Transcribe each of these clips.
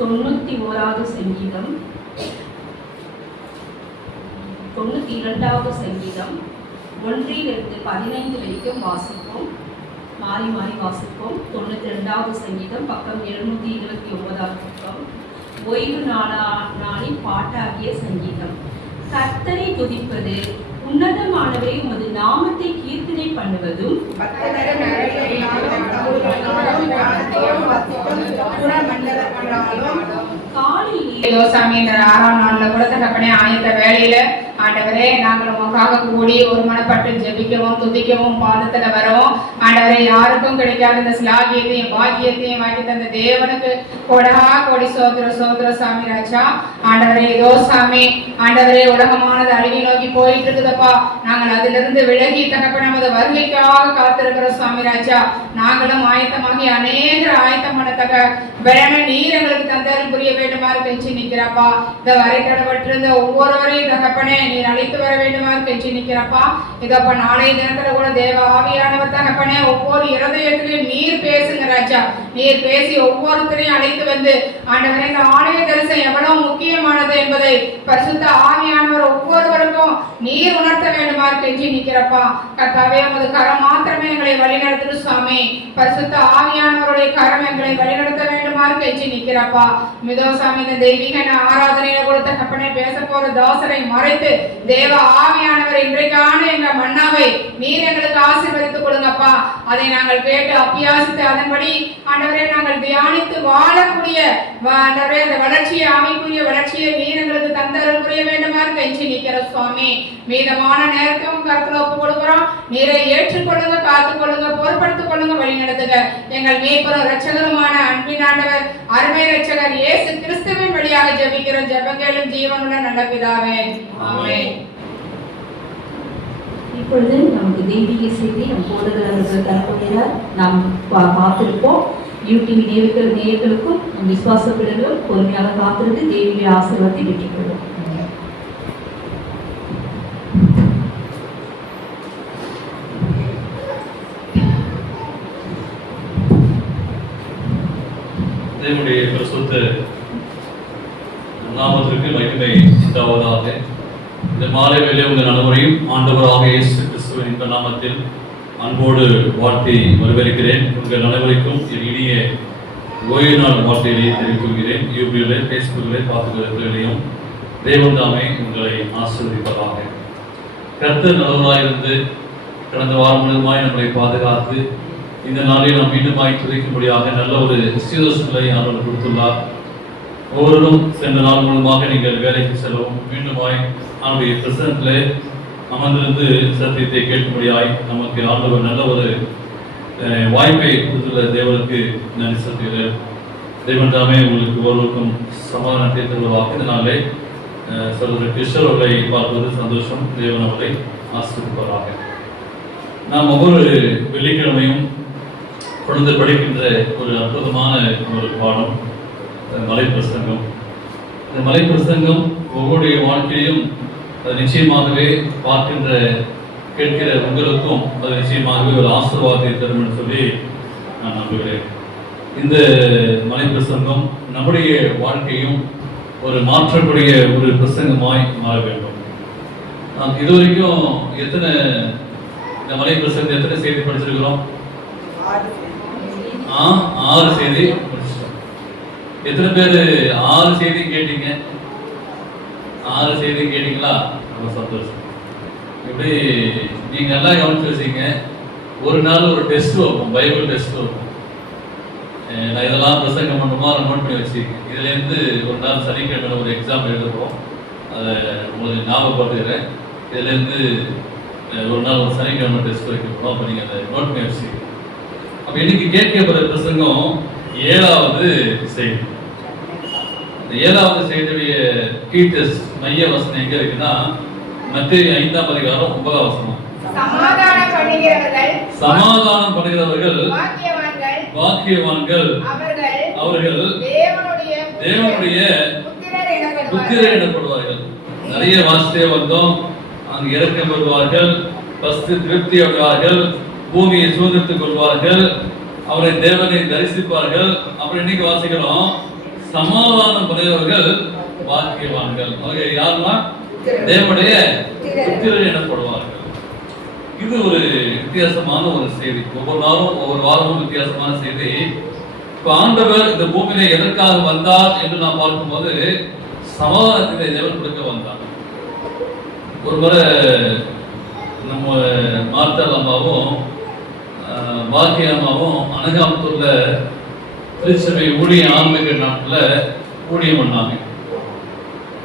91வது சங்கீதம் 92வது சங்கீதம் 1லிருந்து 15 வரைக்கும் வாசிப்போம். மாறி மாறி வாசிப்போம். 92வது சங்கீதம் பக்கம் 729வது பக்கம். ஓய்வு நாளின் பாட்டாகிய சங்கீதம். கர்த்தரை துதிப்பது, உன்னதமானவை உமது நாமத்தை கீர்த்தனை பண்ணுவதும், ஆயத்த வேலையில ஆண்டவரே நாங்கள் உமக்காக கூடி ஒரு மனப்பட்டு ஜெபிக்கவும் துதிக்கவும் பாதத்துல வரவும் ஆண்டவரே யாருக்கும் கிடைக்காத இந்த சிலாகியத்தையும் பாக்கியத்தையும் வாங்கி தந்த தேவனுக்கு கொடா கொடி சோதர சாமி ராஜா. ஆண்டவரே இதோ சாமி ஆண்டவரே உலகமானது அழுகி நோக்கி போயிட்டு இருக்குதப்பா. நாங்கள் அதிலிருந்து விலகி தகப்ப நமது வருகைக்காக காத்திருக்கிறோம் சாமி ராஜா. நாங்களும் ஆயத்தமாகி அநேகர் ஆயத்தம் பண்ணத்தக்க பலனை நீர் எங்களுக்கு தந்தரும் புரிய வேண்டுமாறு கெஞ்சி நிற்கிறப்பா. இந்த வரைத்தடப்பட்டிருந்த ஒவ்வொருவரையும் தகப்பனே நீர் அழைத்து வர வேண்டுமாறு கெஞ்சி நிற்கிறப்பா. இதப்ப நாளைய தினத்துல கூட தேவ ஆவியானவர் தகப்பனே ஒவ்வொரு இருதயத்திலையும் நீர் பேசுங்க ராஜா. நீர் பேசி ஒவ்வொருத்தரையும் அழைத்து வந்து ஆண்டவரே இந்த ஆலய தரிசனம் எவ்வளவு முக்கியமானது என்பதை பரிசுத்த ஆவியானவர் ஒவ்வொருவருக்கும் நீர் உணர்த்த வேண்டுமாறு கெஞ்சி நிற்கிறப்பா. கர்த்தாவே உமது கரம் மாத்திரமே எங்களை வழிநடத்தும் சுவாமி. பரிசுத்த ஆவியானவருடைய கரம் எங்களை வழிநடத்த வேண்டுமாறு கெஞ்சி நிற்கிறப்பா. மிதோசாமி இந்த தெய்வீக ஆராதனையில கொடுத்த கப்பனை பேச போற தாசரை மறைத்து தேவ ஆவியானவர் இன்றைக்கான எங்க மன்னாவை நீர் எங்களுக்கு ஆசீர்வதித்துக் கொடுங்கப்பா. அதை நாங்கள் கேட்டு அபியாசித்து அதன்படி ஆண்டவரே நாங்கள் தியானித்து வாழக்கூடிய ஆண்டவரே அந்த வளர்ச்சியை அமைப்புரிய வளர்ச்சியை நீர் எங்களுக்கு தந்தருள் புரிய வேண்டுமாறு கெஞ்சி நிற்கிற சுவாமி. மீதமான நேரத்தையும் கருத்துல ஒப்பு கொடுக்கிறோம். நீரை ஏற்றுக்கொள்ளுங்க, காத்துக்கொள்ளுங்க, பொறுப்படுத்திக் கொள்ளுங்க, வழி நடத்துக. எங்கள் மீட்பரும் இரட்சகருமான அன்பின் ஆண்டவர் அருமை இரட்சகர் இயேசு கிறிஸ்துவின் வழியாக ஜெபிக்கிறோம். ஜெபங்களும் ஜீவனுள்ள நல்ல பிதாவே, ஆமென். இப்பொழுது நமக்கு தெய்வீக செய்தி நம் போதகர்கள் தரப்படுகிறார். நாம் பார்த்திருப்போம். யூடிவி நேயர்களுக்கும் விசுவாச பிள்ளைகளும் பொறுமையாக காத்திருந்து தேவனுடைய ஆசீர்வாதத்தை பெற்றுக்கொள்வோம். தேவனுடைய பரிசுத்த நாமத்திற்கு மகிமை உண்டாவதாக. இந்த மாலை வேளை உங்கள் அனைவரையும் ஆண்டவராக இயேசு கிறிஸ்துவின் இன்ப நாமத்தில் அன்போடு வாழ்த்தி வரவேற்கிறேன். உங்கள் அனைவருக்கும் என் இனிய ஓய்வு நாள் வாழ்த்தையை தெரிவித்துள்ளேன். யூடியூபிலே, ஃபேஸ்புக்கிலே பார்த்துக்கிறவர்களையும் தேவன் தாமே உங்களை ஆசீர்வதிப்பதாக. கர்த்தர் நல்லவராயிருந்து கடந்த வாரம் முழுவதுமாய் நம்மளை பாதுகாத்து இந்த நாளில் நாம் மீண்டுமாய் துதிக்கும்படியாக நல்ல ஒரு சீதோஷங்களை ஆண்டவர் கொடுத்துள்ளார். ஒவ்வொருவரும் சென்ற நாள் மூலமாக நீங்கள் வேலைக்கு செல்லவும் மீண்டுமாய் அவருடைய பிரசனத்திலே அமர்ந்திருந்து சத்தியத்தை கேட்கும்படியாய் நமக்கு ஆண்டவர் நல்ல ஒரு வாய்ப்பை கொடுத்துள்ள தேவனுக்கு நன்றி செலுத்துகிறேன். தேவன் தாமே உங்களுக்கு ஒவ்வொருவருக்கும் சமாதானத்தை தருவதாக. இதனாலே சகோதரர் கிருஷ்ணர் அவர்களை பார்ப்பது சந்தோஷம். தேவன் அவர்களை ஆசீர்வதிப்பாராக. நாம் ஒவ்வொரு வெள்ளிக்கிழமையும் குழந்தை படிக்கின்ற ஒரு அற்புதமான ஒரு பாடம் மலை பிரசங்கம். இந்த மலை பிரசங்கம் ஒவ்வொருடைய வாழ்க்கையிலும் அது நிச்சயமாகவே பார்க்கின்ற கேட்கிற உங்களுக்கும் அது நிச்சயமாகவே ஒரு ஆசீர்வாதத்தை தரும் என்று சொல்லி நான் நம்புகிறேன். இந்த மலை பிரசங்கம் நம்முடைய வாழ்க்கையும் ஒரு மாற்றக்கூடிய ஒரு பிரசங்கமாய் மாற வேண்டும். நாம் இதுவரைக்கும் எத்தனை இந்த மலை பிரசங்கத்தை எத்தனை செய்தி படிச்சிருக்கிறோம்? 6 செய்தி முடிச்சிட்டோம். எத்தனை பேர் 6 செய்தி கேட்டீங்க? 6 செய்தி கேட்டீங்களா? ரொம்ப சந்தோஷம். இப்படி நீங்க எல்லாம் கவனிச்சு வச்சீங்க. ஒரு நாள் ஒரு டெஸ்ட் வைப்போம், பைபிள் டெஸ்ட் வைப்போம். நான் இதெல்லாம் பிரசங்கம் பண்ணுமா நோட் பண்ணி வச்சுருக்கேன். இதுலேருந்து ஒரு நாள் சனிக்கிழமை ஒரு எக்ஸாம் எழுதுகிறோம். அதை உங்களுக்கு ஞாபகப்படுத்துகிறேன். இதுலேருந்து ஒரு நாள் ஒரு சனிக்கிழமை டெஸ்ட் வைக்க போகிறோம். அப்போ நீங்கள் அதை நோட் பண்ணி வச்சுருக்கீங்க. அப்போ இன்னைக்கு கேட்கப்படுற பிரசங்கம் 7வது செய்தி. இந்த 7வது செய்தியுடைய கீ டெஸ்ட் மைய வசனம் எங்க இருக்குன்னா மத்தேயு 5ஆம் அதிகாரம் 9ஆம் வசனம். சமாதானம் பண்ணுகிறவர்கள் பாக்கியவான்கள் அவர்கள் தேவனுடைய புத்திரர் எனப்படுவார்கள். நிறைய வாசித்தே வந்தோம். அங்கு இறக்கப்படுவார்கள், பஸ்து திருப்தி அடைவார்கள், பூமியை சுதந்திரத்துக் கொள்வார்கள், அவரை தேவனை தரிசிப்பார்கள். அப்புறம் இன்னைக்கு வாசிக்கிறோம் சமாதானம் பண்ணுகிறவர்கள் பாக்கியவான்கள். அவங்க யாருன்னா தேவனுடைய புத்திரர் எனப்படுவார்கள். இது ஒரு வித்தியாசமான ஒரு செய்தி. ஒவ்வொரு நாளும் ஒவ்வொரு வாரமும் வித்தியாசமான செய்தி. இப்போ ஆண்டவர் இந்த பூமியில எதற்காக வந்தார் என்று நாம் பார்க்கும்போது சமாதானத்தை தேவன் கொடுக்க வந்தார். ஒரு முறை நம்ம மார்த்தாள் அம்மாவும் பாக்கிய அம்மாவும் அனகாமத்தூர்ல திருச்சபை ஊழிய ஆன்மீக நாட்டில் ஊழியம் பண்ணாங்க.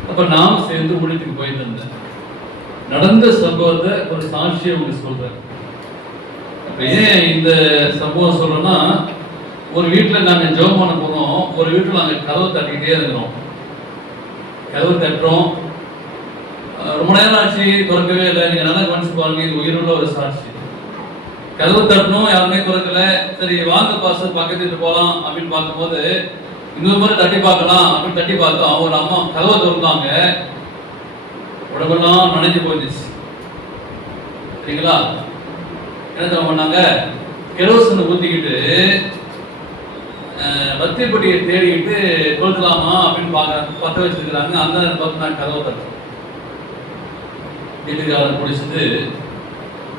அப்ப நான் சேர்ந்து ஊழியத்துக்கு போயிட்டு இருந்தேன். நடந்த சம்பவத்தை ஒரு சாட்சியை உங்களுக்கு சொல்றேன். அப்ப ஏன் இந்த சம்பவம் சொல்றோம்னா, ஒரு வீட்டில் நாங்கள் ஜெபம் பண்ண போறோம். ஒரு வீட்டில் நாங்கள் கதவை தட்டிக்கிட்டே இருக்கிறோம். கதவு தட்டுறோம், ரொம்ப நேரம் ஆச்சு, திறக்கவே இல்லை. நீங்க நல்லா கவனிச்சு பாருங்க, இது உயிருள்ள ஒரு சாட்சி. கதவு தட்டணும், யாருமே திறக்கல. சரி வாங்க பாஸ்டர் பக்கத்துட்டு போகலாம் அப்படின்னு பார்க்கும்போது இன்னொரு முறை தட்டி பார்க்கலாம் அப்படின்னு தட்டி பார்த்தோம். ஒரு அம்மா கதவை திறந்தாங்க. உடம்பெல்லாம் நனைஞ்சு போயிடுச்சு. சரிங்களா? என்ன பண்ணாங்க, கெரோசின் ஊத்திக்கிட்டு பத்திப்பட்டியை தேடிக்கிட்டு கொளுத்தலாமா அப்படின்னு பத்த வச்சிருக்கிறாங்க. அந்த பார்த்து நான் கதவை தட்டேன். வீட்டுக்காரன் குடிச்சிட்டு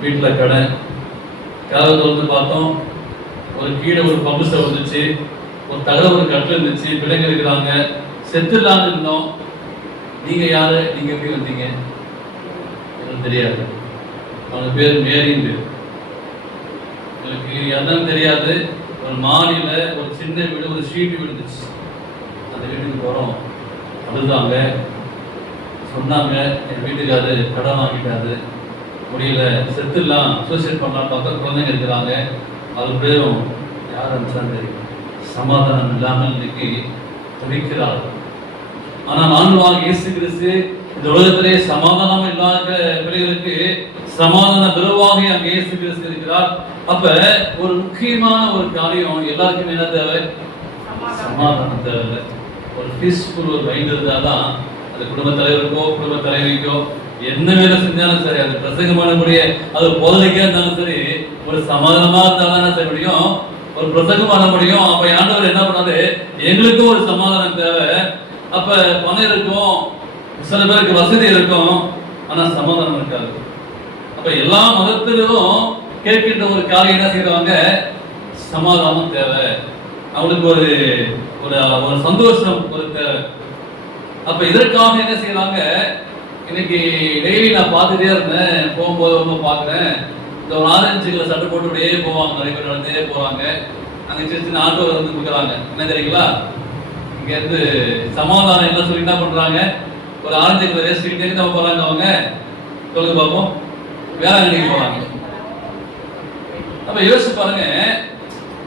வீட்டில் கடை கதவை திறந்து பார்த்தோம். ஒரு கீழே ஒரு பம்பு ஸ்டவ் இருந்துச்சு, ஒரு தகவல் ஒரு கட்டில் இருந்துச்சு, பிள்ளைங்க இருக்கிறாங்க, செத்துலான்னு இருந்தோம். நீங்க யாரு, நீங்க எப்படி வந்தீங்க? எனக்கு தெரியாது. அவங்க பேர் மேரின்னு பேர். எனக்கு என்னன்னு தெரியாது. ஒரு மாடியில ஒரு சின்ன வீடு, ஒரு ஷீட்டு விழுந்துச்சு. அந்த வீட்டுக்கு போறோம். அழுதாங்க, சொன்னாங்க என் வீட்டுக்காரு கடன் வாங்கிட்டாரு, முடியல, செத்துடலாம், சூசைட் பண்ணலாம், பக்கம் குழந்தைங்க இருக்கிறாங்க. அதுபடியும் யார் அனுப்பிச்சான்னு தெரியும். சமாதானம் இல்லாமல் இன்னைக்கு துடிக்கிறார். ஆனால் ஆண்டவராகிய இயேசு கிறிஸ்து இந்த உலகத்திலே சமாதானம் இல்லாத பிள்ளைகளுக்கு சமாதான பெருவாக அங்கே இயேசு கிறிஸ்து இருக்கிறார். அப்ப ஒரு முக்கியமான ஒரு காரியம் எல்லாருக்கும் என்ன தேவை? சமாதானம் தேவை. ஒரு பீஸ்ஃபுல் ஒரு மைண்ட் இருந்தாதான் அது குடும்ப தலைவருக்கோ குடும்ப தலைவிக்கோ என்ன வேலை செஞ்சாலும் சரி, அது பிரசங்கமான முடிய அது போதனைக்கா இருந்தாலும் சரி, ஒரு சமாதானமா இருந்தாலும் சரி முடியும், ஒரு பிரசங்கம் பண்ண முடியும். அப்ப ஆண்டவர் என்ன பண்ணாரு, எங்களுக்கும் ஒரு சமாதானம் தேவை. அப்ப பணம் இருக்கும், சில பேருக்கு வசதி இருக்கும், ஆனா சமாதானம் இருக்காது. அப்ப எல்லா மதத்திலும் கேட்கின்ற ஒரு காரியம் என்ன செய்வாங்க, சமாதானம் தேவை, அவங்களுக்கு ஒரு ஒரு சந்தோஷம் ஒரு தேவை. அப்ப இதற்காக என்ன செய்யறாங்க, இன்னைக்கு டெய்லி நான் பார்த்துட்டே இருந்தேன், போகும்போது பாக்குறேன், இந்த ஒரு 4-5 கிலோ சட்டை போட்டுட்டே போவாங்க, நிறைய பேர் நடந்தே போறாங்க. அங்க சின்ன ஆட்டோ வந்து கொடுக்குறாங்க. என்ன தெரியுங்களா, இங்க இருந்து சமாதானம் எல்லாம் சொல்லி என்ன பண்றாங்க, ஒரு 4-5 கிலோ வேஸ்ட் தான் போறாங்க. அவங்க சொல்லுங்க பார்ப்போம், வேளாங்கண்ணிக்கு போறாங்க. அப்ப யோசிச்சு பாருங்க,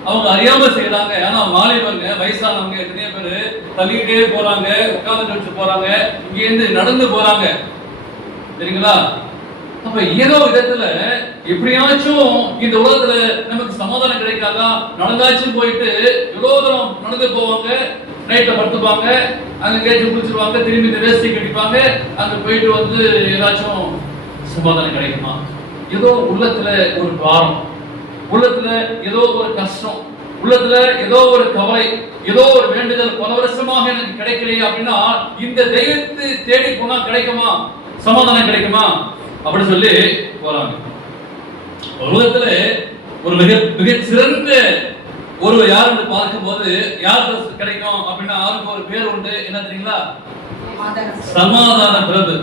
அவங்க அறியாம செய்யறாங்க. ஆனா வாலிபங்க வயசானவங்க எத்தனையோ பேரு தள்ளிக்கிட்டே போறாங்க, உட்கார்ந்து வச்சு போறாங்க, இங்க இருந்து நடந்து போறாங்க, சரிங்களா? அப்ப ஏதோ விதத்துல எப்படியாச்சும் இந்த உலகத்துல நமக்கு சமாதானம் கிடைக்காதா, நடந்தாச்சும் போயிட்டு எவ்வளவு தூரம் நடந்து போவாங்க, நைட்ல படுத்துப்பாங்க, அங்க கேட்டு குளிச்சிருவாங்க, திரும்பி இந்த வேஸ்டி கட்டிப்பாங்க, அங்க போயிட்டு வந்து ஏதாச்சும் சமாதானம் கிடைக்குமா? ஏதோ உள்ளத்துல ஒரு பாரம், உள்ளத்துல ஏதோ ஒரு கஷ்டம், உள்ளத்துல ஏதோ ஒரு கவலை, ஏதோ ஒரு வேண்டுதல், பல வருஷமாக எனக்கு கிடைக்கலையே அப்படின்னா இந்த தெய்வத்தை தேடி போனா கிடைக்குமா, சமாதானம் கிடைக்குமா அப்படி சொல்லி போறாங்க. உலகத்துல ஒரு மிக சிறந்த ஒருவர் யார் என்று பார்க்கும் போது யாருக்கு கிடைக்கும் அப்படின்னா அவருக்கு ஒரு பேர் உண்டு. என்ன தெரியுங்களா? சமாதான பிரபு.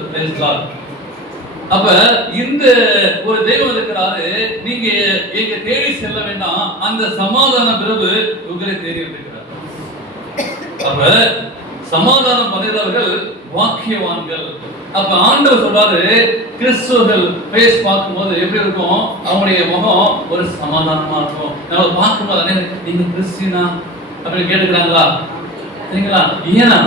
அப்ப இந்த ஒரு தெய்வம் இருக்கிறாரு, நீங்க எங்க தேடி செல்ல வேண்டாம், அந்த சமாதான பிரபு உங்களை தேடி இருக்கிறார். அப்ப சமாதானம் பண்ணுகிறவர்கள் வாக்கியவான்கள். அப்ப ஆண்டவர் சொல்றாரு, கிறிஸ்துவர்கள் பேஸ் பார்க்கும்போது எப்படி இருக்கும், அவங்களுடைய முகம் ஒரு சமாதானமா இருக்கும். நம்ம பார்க்கும்போது நீங்க கிறிஸ்டினா அப்படின்னு கேட்டுக்கிறாங்களா, சரிங்களா? ஏன்னா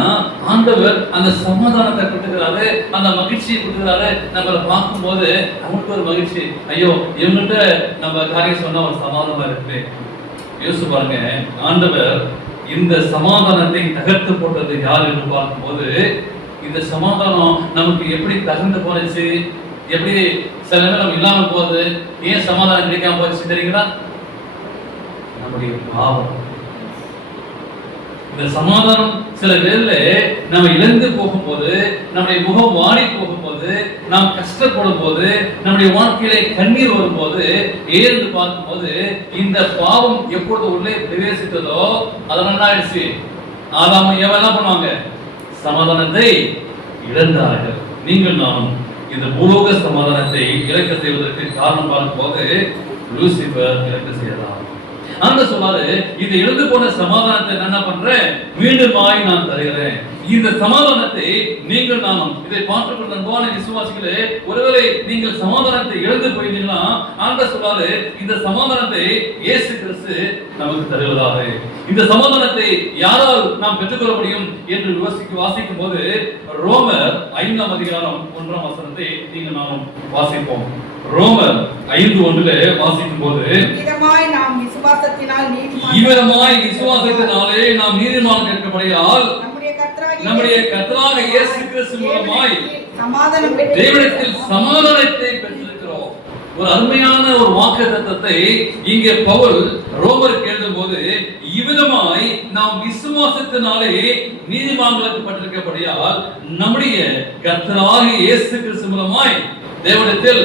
ஆண்டவர் அந்த சமாதானத்தை கொடுத்துக்கிறாரு, அந்த மகிழ்ச்சியை கொடுத்துக்கிறாரு. நம்மளை பார்க்கும்போது அவங்களுக்கு ஒரு மகிழ்ச்சி, ஐயோ இவங்கள்ட்ட நம்ம காரியம் சொன்னா ஒரு சமாதானமா இருக்கு. யோசிச்சு பாருங்க, ஆண்டவர் இந்த சமாதானத்தை தகர்த்து போட்டது யார் என்று பார்க்கும்போது, இந்த சமாதானம் நமக்கு எப்படி தகர்ந்து போனச்சு, எப்படி சில நேரம் இல்லாம போகுது, ஏன் சமாதானம் கிடைக்காம போச்சு தெரியுங்களா? நம்முடைய பாவம். இந்த சமாதானம் சில பேர்ல நம்ம இழந்து போகும்போது, நம்முடைய முகம் வாடி போகும்போது, நாம் கஷ்டப்படும் போது, நம்முடைய வாழ்க்கையில கண்ணீர் வரும்போது, ஏறிந்து பார்க்கும்போது, இந்த பாவம் எப்பொழுது உள்ளே பிரவேசித்ததோ அதனால ஆயிடுச்சு. ஆதாம் ஏவா என்ன பண்ணுவாங்க, சமாதானத்தை இழந்தார்கள். நீங்கள் நானும் இந்த பூலோக சமாதானத்தை இழக்க செய்வதற்கு காரணம் பார்க்கும்போது லூசிபர் இழக்க செய்யலாம். அந்த சொல்லாரு, இந்த இழந்து போன சமாதானத்தை என்ன பண்றேன், மீண்டுமாய் நான் தருகிறேன். இந்த சமாதானத்தை நீங்கள் நானும் இதை பார்த்துக்கொண்ட அன்பான விசுவாசிகளே, ஒருவேளை நீங்கள் சமாதானத்தை இழந்து போயிருந்தீங்கன்னா ஆண்டவர் சொல்றாரு, இந்த சமாதானத்தை இயேசு கிறிஸ்து நமக்கு தருவதாக. இந்த சமாதானத்தை யாரால் நாம் பெற்றுக்கொள்ள முடியும் என்று வாசிக்கும் போது ரோமர் 5ஆம் அதிகாரம் 1ஆம் வசனத்தை நீங்கள் நானும் வாசிப்போம். ரோமர் 5:1 வாசிக்கும் போது, இவ்விதமாய் விசுவாசத்தினாலே நாம் நீதிமான் கேட்கப்படியால் நம்முடைய கர்த்தராகிய இயேசு கிறிஸ்து மூலமாய் தேவனிடத்தில் சமாதானத்தை பெற்றிருக்கிறோம். ஒரு அருமையான ஒரு வாக்குத்தத்தத்தை இங்கே பவுல் ரோமருக்கு எழுதும்போது, இவ்விதமாய் நாம் விசுவாசத்தினாலே நீதிமான்களாக்கப்பட்டிருக்கிறபடியால் நம்முடைய கர்த்தராகிய இயேசு கிறிஸ்து மூலமாய் தேவனிடத்தில்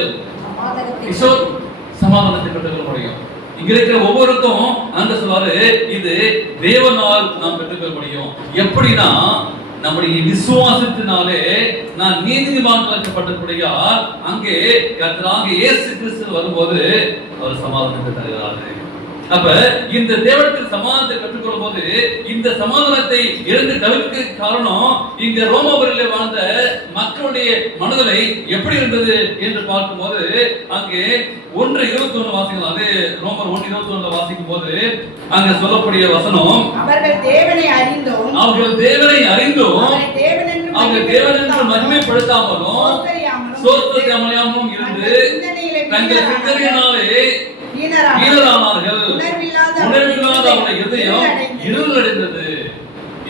சமாதானத்தை பெற்றுக்கொள்ள முடியும். இங்க இருக்கிற ஒவ்வொருக்கும் அந்த சொல்றாரு, இது தேவனால் நாம் பெற்றுக்கொள்ள முடியும். எப்படின்னா நம்முடைய விசுவாசத்தினாலே நான் நீதிமான்களாக்கப்பட்டபடியால் அங்கே கர்த்தராகிய இயேசு கிறிஸ்து வரும்போது அவர் சமாதானத்தை தருகிறார். அப்ப இந்த தேவனிடத்தில் சமாதானத்தை கற்றுக்கொள்ளும் போது இந்த சமாதானத்தை இழந்து தவிர்க்க காரணம், இங்க ரோமாபுரியிலே வாழ்ந்த மக்களுடைய மனநிலை எப்படி இருந்தது என்று பார்க்கும்போது அங்கே 1:21 வாசிக்கலாம். அது ரோமர் 1:21 வாசிக்கும் போது அங்க சொல்லக்கூடிய வசனம், அவர்கள் தேவனை அறிந்தும் அவங்க தேவனென்று மகிமைப்படுத்தாமலும் சோஸ்திரமலையாமலும் இருந்து தங்கள் சிந்தனையினாலே வீணரானார்கள். உணர்வில்லாத அவருடைய இதயம் இருள் அடைந்தது.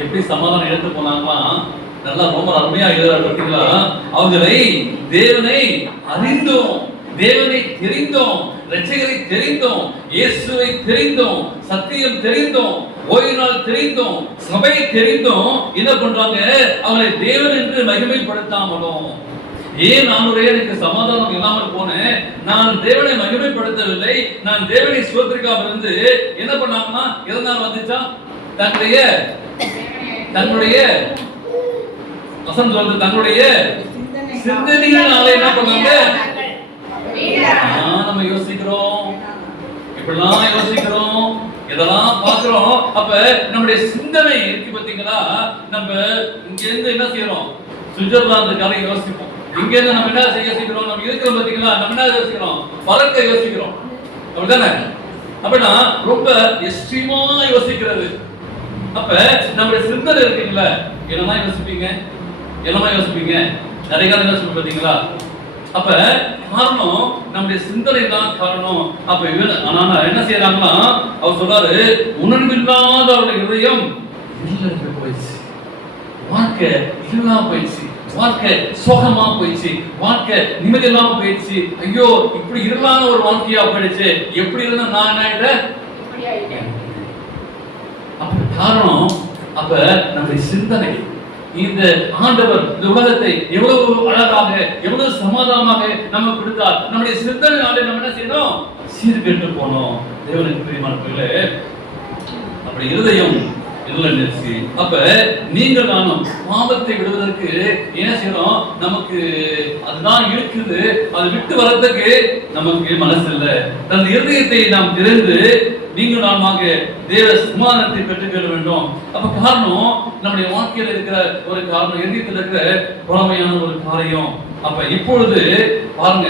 எப்படி சமாதானம் எடுத்து போனாங்களா? நல்லா ரொம்ப அருமையா எழுதுறாரு பார்த்தீங்களா? அவர்களை தேவனை அறிந்தோம், தேவனை தெரிந்தோம், இரட்சகரை தெரிந்தோம், இயேசுவை தெரிந்தோம், சத்தியம் தெரிந்தோம், ஓய்வு நாள் தெரிந்தோம், சபை தெரிந்தோம். என்ன பண்றாங்க? அவரை தேவன் என்று மகிமைப்படுத்தாமலும். ஏன் எனக்கு சமாதானம் இல்லாமல் போனேன்? நான் தேவனை மகிமைப்படுத்தவில்லை, நான் தேவனை ஸ்தோத்திரிக்காம இருந்து என்ன பண்ணாங்கன்னா எதனால வந்துச்சா? தன்னுடைய வசனம் சொல்றது, தன்னுடைய சிந்தனைகளால என்ன பண்ணாங்க? நம்ம யோசிக்கிறோம், இப்படிலாம் யோசிக்கிறோம், இதெல்லாம் பாக்குறோம். அப்ப நம்முடைய சிந்தனை இருக்கு பாத்தீங்களா? நம்ம இங்க இருந்து என்ன செய்யறோம்? சுவிட்சர்லாந்து கதை யோசிப்போம். இங்க இருந்து நம்ம என்ன யோசிக்கிறோம்? நம்ம இருக்கிறோம் பாத்தீங்களா? நம்ம என்ன யோசிக்கிறோம்? பறக்க யோசிக்கிறோம், அப்படிதானே? அப்படின்னா ரொம்ப எக்ஸ்ட்ரீமா யோசிக்கிறது. அப்ப நம்முடைய சிந்தனை இருக்குங்களா? என்னமா யோசிப்பீங்க? நிறைய காலம் யோசிப்பீங்க பாத்தீங்களா? அப்ப காரணம் நம்முடைய சிந்தனை தான் காரணம். அப்ப என்ன செய்யறாங்கன்னா, அவர் சொல்றாரு, உணர்வில்லாத அவருடைய இதயம் இருளடைந்து போயிடுச்சு, வாழ்க்கை இருளா போயிடுச்சு, வாழ்க்கை சோகமா போயிடுச்சு, வாழ்க்கை நிம்மதி இல்லாம போயிடுச்சு. ஐயோ, இப்படி இருளான ஒரு வாழ்க்கையா போயிடுச்சு. எப்படி இருந்தா நான் ஆயிட்டேன்? அப்ப காரணம், அப்ப நம்முடைய சிந்தனை. இந்த ஆண்டவர் இந்த உலகத்தை எவ்வளவு அழகாக, எவ்வளவு சமாதானமாக நமக்கு கொடுத்தார். நம்முடைய சிந்தனையாலே நம்ம என்ன செய்யணும்? சீர்கெட்டு போனோம். தேவனுக்கு பிரியமானவர்களே, அப்படி இருதயம் இருளடைந்துச்சு. அப்ப நீங்கள் நானும் பாவத்தை விடுவதற்கு என்ன செய்யறோம்? நமக்கு அதுதான் இருக்குது, அதை விட்டு வரதுக்கு நமக்கு மனசு இல்லை. தன் இருதயத்தை நாம் திறந்து நீங்கள் நாமாக தேவ சமாதானத்தை பெற்றுக்கொள்ள வேண்டும். அப்ப காரணம் நம்முடைய வாழ்க்கையில் இருக்கிற ஒரு காரணம், எதிர்த்தில் இருக்கிற புறமையான ஒரு காரியம். அப்ப இப்பொழுது பாருங்க,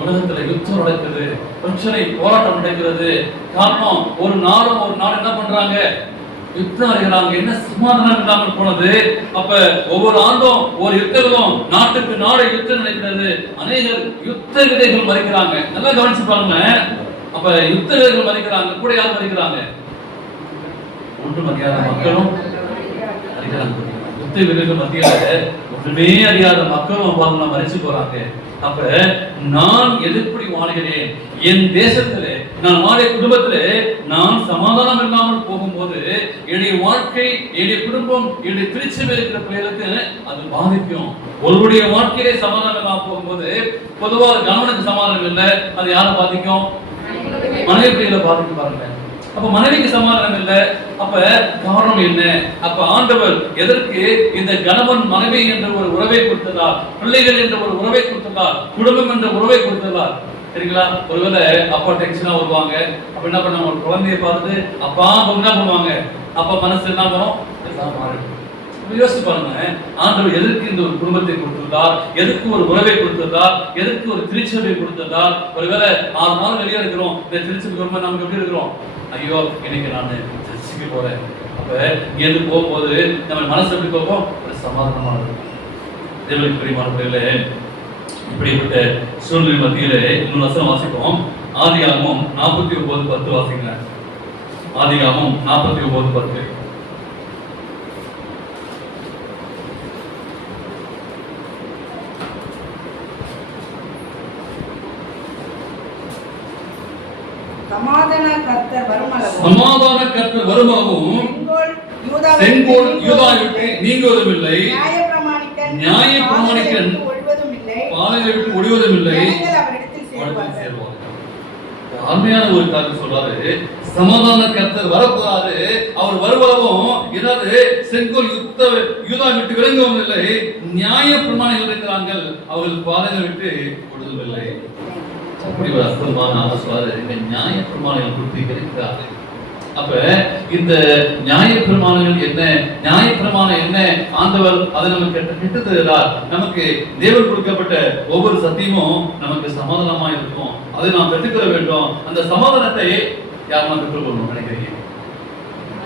உலகத்துல யுத்தம் நடக்குது, பிரச்சனை, போராட்டம் நடக்கிறது. காரணம், ஒரு நாள் என்ன பண்றாங்க? யுத்தம் அடைகிறாங்க. என்ன சமாதானம் இல்லாமல் போனது? அப்ப ஒவ்வொரு ஆண்டும் ஒரு யுத்தங்களும், நாட்டுக்கு நாடு யுத்தம் நடக்கிறது. அநேகர் யுத்த விதைகள் மறிக்கிறாங்க. நல்லா கவனிச்சு பாருங்க. அப்ப யுத்த வீரர்கள் மறிக்கிறாங்க. கூட யார் மறிக்கிறாங்க? ஒன்றும் அறியாத மக்களும் மறிக்கிறாங்க. யுத்த வீரர்கள் மத்தியில ஒன்றுமே அறியாத மக்களும் பாருங்க மறிச்சு போறாங்க. அப்ப நான் எப்படி வாழ்கிறேன்? என் தேசத்திலே, நான் வாழிய குடும்பத்திலே நான் சமாதானம் இல்லாமல் போகும்போது என்னுடைய வாழ்க்கை, என்னுடைய குடும்பம், என்னுடைய திருச்சபையில் இருக்கிற பிள்ளைகளுக்கு அது பாதிக்கும். ஒருவருடைய வாழ்க்கையிலே சமாதானம் இல்லாமல் போகும்போது பொதுவாக கணவனுக்கு சமாதானம் இல்லை, அது யாரை பாதிக்கும்? மனைவி பிள்ளைகளை பாதிக்கும். பாருங்க, அப்ப மனைவிக்கு சமாதானம் இல்லை. அப்ப காரணம் என்ன? அப்ப ஆண்டவர் எதற்கு இந்த கணவன் மனைவி என்ற ஒரு உறவை கொடுத்ததார், பிள்ளைகள் என்ற ஒரு உறவை கொடுத்ததார், குடும்பம் என்ற உறவை கொடுத்ததார். சரிங்களா? ஒருவேளை அப்பா டென்ஷனா வருவாங்க. அப்ப என்ன பண்ணுவாங்க? ஒரு குழந்தைய பார்த்து அப்பா என்ன பண்ணுவாங்க? அப்பா மனசு என்ன பண்ணும்? எல்லாம் மாறிடும். யோசிச்சு பாருங்க, ஆண்டவர் எதற்கு இந்த ஒரு குடும்பத்தை கொடுத்திருந்தார், எதற்கு ஒரு உறவை கொடுத்திருந்தார், எதற்கு ஒரு திருச்சபை கொடுத்திருந்தார். ஒருவேளை 6 நாள் வெளியே இருக்கிறோம், இந்த திருச்சபை ரொம்ப நமக்கு எப்படி இருக்கிறோம்? ஐயோ, இன்னைக்கு நான் சர்ச்சைக்கு போறேன். அப்ப இங்கிருந்து போகும்போது நம்ம மனசு எப்படி போகும்? ஒரு சமாதானமா இருக்கும். தேவனுக்கு பிரியமானவர்களே, இப்படிப்பட்ட சூழ்நிலை மத்தியிலே இன்னொரு வசனம் வாசிப்போம். ஆதியாகமம் 49:10 வாசிங்க. ஆதியாகமம் 49:10. சமாதான கர்த்தர் வருமாகவும் செங்கோல் யூதாவை விட்டு நீங்குவதும் இல்லை, நியாய பிரமாணிக்கன் பாதையை விட்டு ஒழிவதும் இல்லை. அருமையான ஒரு காரியம் சொல்றாரு. சமாதான கர்த்தர் வரப்போறாரு. அவர் வருவதும் ஏதாவது செங்கோல் யூதா விட்டு விளங்கவும் இல்லை, நியாய பிரமாணிகள் இருக்கிறார்கள், அவர்கள் பாதையை விட்டு ஒழிவதும் இல்லை. அப்படி ஒரு அற்புதமான சொல்றாரு. நியாய பிரமாணங்கள் கொடுத்து இருக்கிறார்கள். அப்ப இந்த நியாய பிரமாணங்கள் என்ன, நியாய பிரமாணம் என்ன? ஆண்டவர் அதை நமக்கு கெட்டு தருகிறார். நமக்கு தேவன் கொடுக்கப்பட்ட ஒவ்வொரு சத்தியமும் நமக்கு சமாதானமா இருக்கும். அதை நாம் பெற்றுக்கொள்ள வேண்டும். அந்த சமாதானத்தை யாரெல்லாம் பெற்றுக்கொள்ளணும் நினைக்கிறீங்க?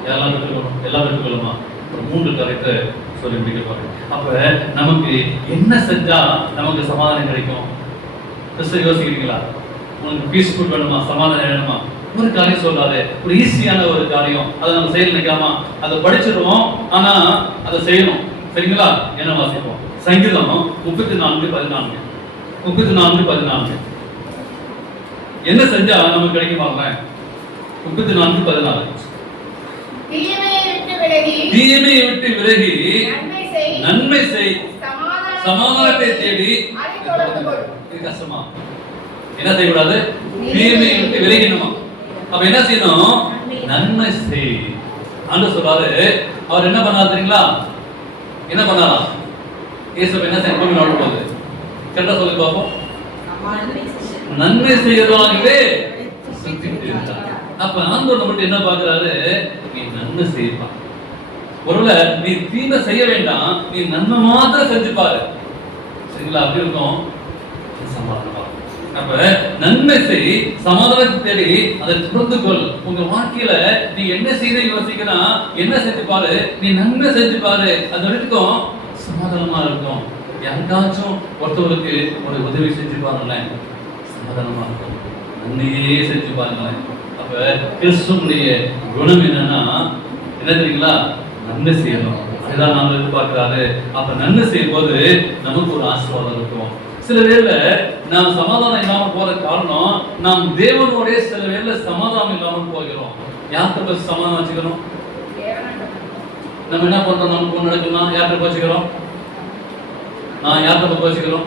யாரெல்லாம் பெற்றுக்கொள்ளணும்? எல்லாம் பெற்றுக்கொள்ளுமா? ஒரு 3 காரியத்தை சொல்லி முடிக்க போறேன். அப்ப நமக்கு என்ன செஞ்சா நமக்கு சமாதானம் கிடைக்கும்? யோசிக்கிறீங்களா? உனக்கு பீஸ்ஃபுல் வேணுமா, சமாதானம் வேணுமா, ஒரு காரியம் சொல்றாரு, ஒரு ஈஸியான ஒரு காரியம், அதை நம்ம செய்ய நினைக்காம அதை படிச்சிருவோம், ஆனா அதை செய்யணும். சரிங்களா? என்ன வாசிப்போம்? சங்கீதம் 34:14. 34:14 என்ன செஞ்சா நமக்கு கிடைக்குமாங்க? 34:14 தீமையை விட்டு விலகி நன்மை செய், சமாதானத்தை தேடி. இது கஷ்டமா? என்ன செய்யக்கூடாது? தீமையை விட்டு விலகினுமா. அப்ப என்ன செய்யணும்? நன்மை செய். ஆண்டவர் சொல்றாரு. அவர் என்ன பண்ணாரு தெரியுங்களா? என்ன பண்ணாரா? இயேசு என்ன செய்ய போகுது? கேட்டா சொல்லி பார்ப்போம். நன்மை செய்யறவங்களே. அப்ப ஆண்டவர் நம்மகிட்ட என்ன பார்க்கிறாரு? நீ நன்மை செய்யப்பா. ஒருவேளை நீ தீமை செய்ய வேண்டாம், நீ நன்மை மாத்திரம் செஞ்சு பாரு. சரிங்களா? அப்படி இருக்கும் சமாதானம். அப்ப நன்மை செய், சமாதானத்தை தேடி அதை தொடர்ந்து கொள். உங்க வாழ்க்கையில நீ என்ன செய்ய யோசிக்கணும், என்ன செஞ்சு பாரு, நீ நன்மை செஞ்சு பாரு. அது வரைக்கும் சமாதானமா இருக்கும். யாருக்காச்சும் ஒருத்தவருக்கு ஒரு உதவி செஞ்சு பாருங்களேன், சமாதானமா இருக்கும். நன்மையே செஞ்சு பாருங்களேன். அப்ப கிறிஸ்துவனுடைய குணம் என்னன்னா என்ன தெரியுங்களா? நன்மை செய்யணும். அதுதான் நாம எதிர்பார்க்கிறாரு. அப்ப நன்மை செய்யும் போது நமக்கு ஒரு ஆசீர்வாதம் இருக்கும். சில வேளை நாம் சமாதானம் இல்லாம போற காரணம், நாம் தேவனோட சில வேளை சமாதானம் இல்லாம போகிறோம். யார்கிட்ட சமாதானம் வச்சுக்கிறோம்? நம்ம என்ன பண்றோம்? நமக்கு நடக்கலாம். யார்கிட்ட வச்சுக்கிறோம்? நான் யார்கிட்ட வச்சுக்கிறோம்?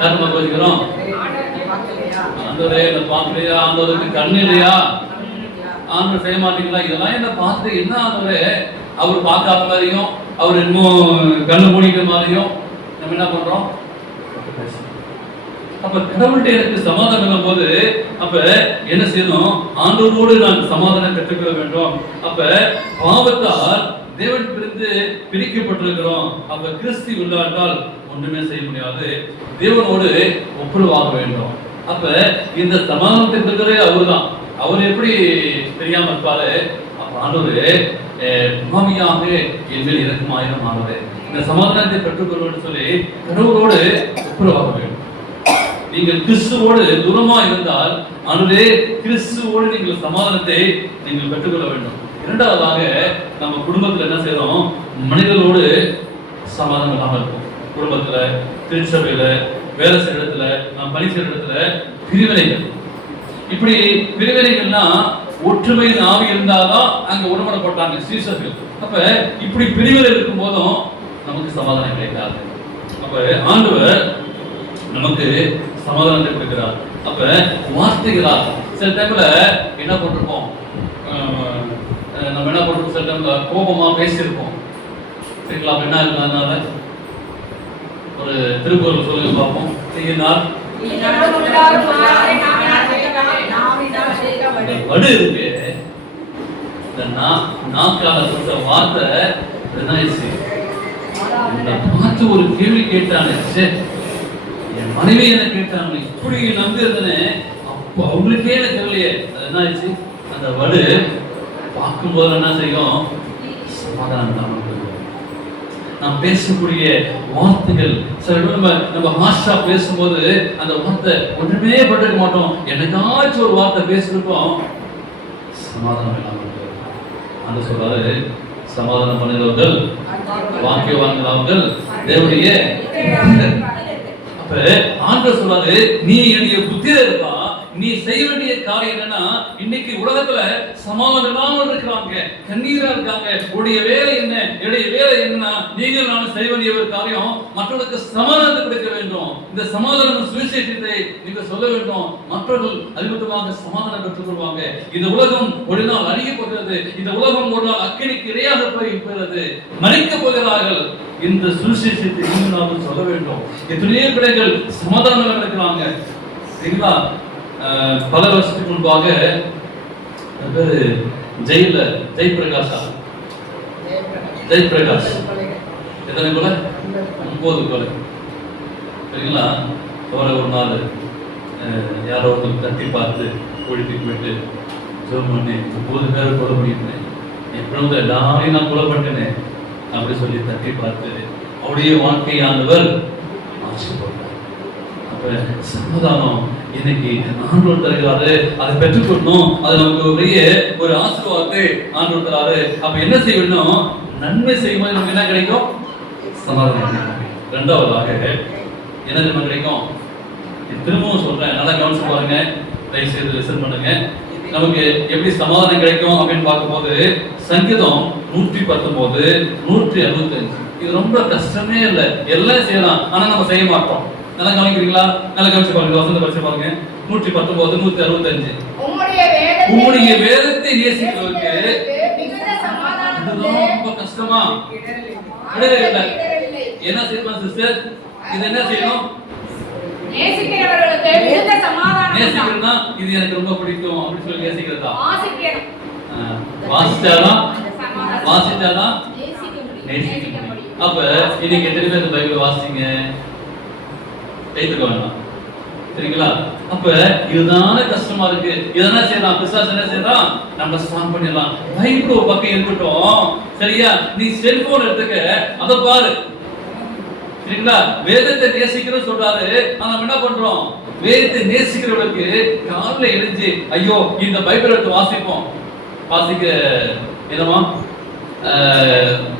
யார்கிட்ட வச்சுக்கிறோம்? ஆண்டவரே என்ன பார்க்கலையா? ஆண்டவருக்கு கண்ணு இல்லையா? ஆண்டவர் செய்ய மாட்டீங்களா? இதெல்லாம் என்ன பார்த்துட்டு என்ன ஆண்டவரே அவர் பார்க்காத மாதிரியும், அவர் இன்னும் கண்ணு மூடிக்கிற மாதிரியும் நம்ம என்ன பண்றோம்? அப்ப கடவுள்கிட்ட எனக்கு சமாதானம் இல்லம் போது அப்ப என்ன செய்யணும்? ஆண்டவரோடு நான் சமாதானம் கற்றுக்கொள்ள வேண்டும். அப்ப பாவத்தால் தேவன் பிரிந்து பிரிக்கப்பட்டிருக்கிறோம். அப்ப கிறிஸ்து இல்லாட்டால் ஒன்றுமே செய்ய முடியாது. தேவனோடு ஒப்புரவாக வேண்டும். அப்ப இந்த சமாதானத்தை இருக்கிறதே அவர்தான். அவர் எப்படி தெரியாம இருப்பாரு? அப்ப ஆண்டவரே மாமியாக என் மேல் இறக்கமாயிரம் ஆனவரே, இந்த சமாதானத்தை பெற்றுக்கொள்வது சொல்லி கடவுளோடு ஒப்புரவாக வேண்டும். நீங்கள் கிறிஸ்துவோடு தூரமா இருந்தால் ஆண்டவரே கிறிஸ்துவோடு நீங்கள் சமாதானத்தை நீங்கள் பெற்றுக்கொள்ள வேண்டும். இரண்டாவதாக நம்ம குடும்பத்துல என்ன செய்யறோம்? மனிதர்களோடு சமாதானம் இல்லாம இருக்கும். குடும்பத்துல, திருச்சபையில, வேலை செய்யற இடத்துல, நாம் பணி செய்யற இடத்துல பிரிவினைகள். இப்படி பிரிவினைகள்னா ஒற்றுமையின் ஆவி இருந்தாதான் அங்க உடன்படப்பட்டாங்க சீசர்கள். அப்ப இப்படி பிரிவினை இருக்கும் போதும் நமக்கு சமாதானம் கிடைக்காது. அப்ப ஆண்டவர் நமக்கு சமாதானத்தை கொடுக்கிறார். அப்ப வார்த்தைகளால் சில டைம்ல என்ன பண்ணிருப்போம்? நம்ம என்ன பண்ணிருப்போம்? சில டைம்ல கோபமா பேசியிருப்போம். சரிங்களா? அப்ப என்ன இருக்கு? அதனால ஒரு திருக்குறள் சொல்லுங்க பார்ப்போம். செய்யினார் வடு இருக்கு. இந்த நாக்கால சொல்ற வார்த்தை பார்த்து ஒரு கேள்வி கேட்டானே, என் மனைவி என்ன கேட்டாங்க, இப்படி நம்பி இருந்தேன், அப்போ அவங்களுக்கே எனக்கு தெரியலையே. அது என்ன ஆயிடுச்சு? அந்த வடு பார்க்கும்போது என்ன செய்யும்? சமாதானம் தான். நாம் பேசக்கூடிய வார்த்தைகள் சில நம்ம ஹாஷா பேசும்போது அந்த வார்த்தை ஒன்றுமே பட்டிருக்க மாட்டோம். என்னைக்காச்சும் ஒரு வார்த்தை பேசிருப்போம், சமாதானம் இல்லாமல் அந்த சொல்றாரு, சமாதானம் பண்ணுகிறவர்கள் வாக்கியவான்கள் தேவனுடைய. அப்ப ஆண்டவர் சொல்றாரு, நீ என்னுடைய புத்திரர் இருப்பா. நீ செய்ய வேண்டிய காரியம் என்னன்னா, இன்னைக்கு உலகத்துல சமாதானம் இல்லாமல் இருக்கிறாங்க, கண்ணீரா இருக்காங்க. உடைய வேலை என்ன? என்னுடைய வேலை என்னன்னா, நீங்கள் நான் செய்ய வேண்டிய ஒரு காரியம் மற்றவர்களுக்கு சமாதானத்தை கொடுக்க வேண்டும். இந்த சமாதான சுவிசேஷத்தை நீங்க சொல்ல வேண்டும். மற்றவர்கள் அறிமுகமாக சமாதானம் பெற்றுக் கொள்வாங்க. இந்த உலகம் ஒரு நாள் அழிய போகிறது. இந்த உலகம் ஒரு நாள் அக்கினிக்கு இரையாக போகிறது. மறிக்க போகிறார்கள். இந்த சுவிசேஷத்தை நீங்கள் நாம் சொல்ல வேண்டும். எத்தனையோ பிள்ளைகள் சமாதானம் இருக்கிறாங்க. சரிங்களா? பல வருஷத்துக்கு முன்பாக ஜெயபிரகாஷ் எத்தனை கொலை? 9 கொலை. சரிங்களா? அவரை ஒரு நாள் யாரோ ஒருத்தர் தட்டி பார்த்து ஒழித்துக்கு போயிட்டு ஜோம் பண்ணி 9 பேரை கொலை பண்ணிட்டேன், எப்பொழுது எல்லாரையும் நான் கொலை பண்ணிட்டேனே அப்படி சொல்லி தட்டி பார்த்து அவருடைய வாழ்க்கையானவர் ஆசைப்பட்டார். அப்ப சமாதானம் இன்னைக்கு ஆண்டவர் தருகிறாரு, அதை பெற்றுக்கொள்ளணும். அது நமக்கு ஒரு ஆசீர்வாதத்தை ஆண்டவர் தராரு. அப்ப என்ன செய்யணும்? நன்மை செய்யும்போது நமக்கு என்ன கிடைக்கும்? சமாதானம். இரண்டாவதாக என்ன நம்ம கிடைக்கும்? திரும்பவும் சொல்றேன், நல்லா கவனிச்சு பாருங்க, தயவு செய்து லிசன் பண்ணுங்க. நமக்கு எப்படி சமாதானம் கிடைக்கும் அப்படின்னு பார்க்கும்போது சங்கீதம் 119, 165 இது ரொம்ப கஷ்டமே இல்லை, எல்லாம் செய்யலாம். ஆனா நம்ம செய்ய மாட்டோம். நல்லா கவனிக்கிறீங்களா? நல்லா கவனிச்சு பாருங்க, வசந்த படிச்சு பாருங்க. 119, 165 உம்முடைய வேதத்தை நேசிக்கிறவருக்கு ரொம்ப கஷ்டமா? இல்லை. என்ன செய்யணும் சிஸ்டர்? இது என்ன செய்யணும்? நேசிக்கிறவர்களுக்கு மிகுந்த சமாதானம். நேசிக்கிறதுனா இது எனக்கு ரொம்ப பிடிக்கும் அப்படி சொல்லி நேசிக்கிறதா? வாசிச்சாதான் நேசிக்க முடியும். அப்ப இன்னைக்கு எத்தனை பேர் இந்த பைபிள் வாசிங்க? கைத்துக்க வேண்டாம், சரிங்களா? அப்ப இதுதானே கஷ்டமா இருக்கு. இதெல்லாம் செய்யலாம், பிசாசு என்ன செய்யலாம்? நம்ம ஸ்டாப் பண்ணிடலாம். பைபிள் ஒரு பக்கம் இருக்கட்டும், சரியா? நீ செல்போன் எடுத்துக்க, அதை பாரு, சரிங்களா? வேதத்தை நேசிக்கிறோம் சொல்றாரு. ஆனா நம்ம என்ன பண்றோம்? வேதத்தை நேசிக்கிறவர்களுக்கு காலைல எழுந்து ஐயோ இந்த பைபிள் எடுத்து வாசிப்போம். வாசிக்க என்னமா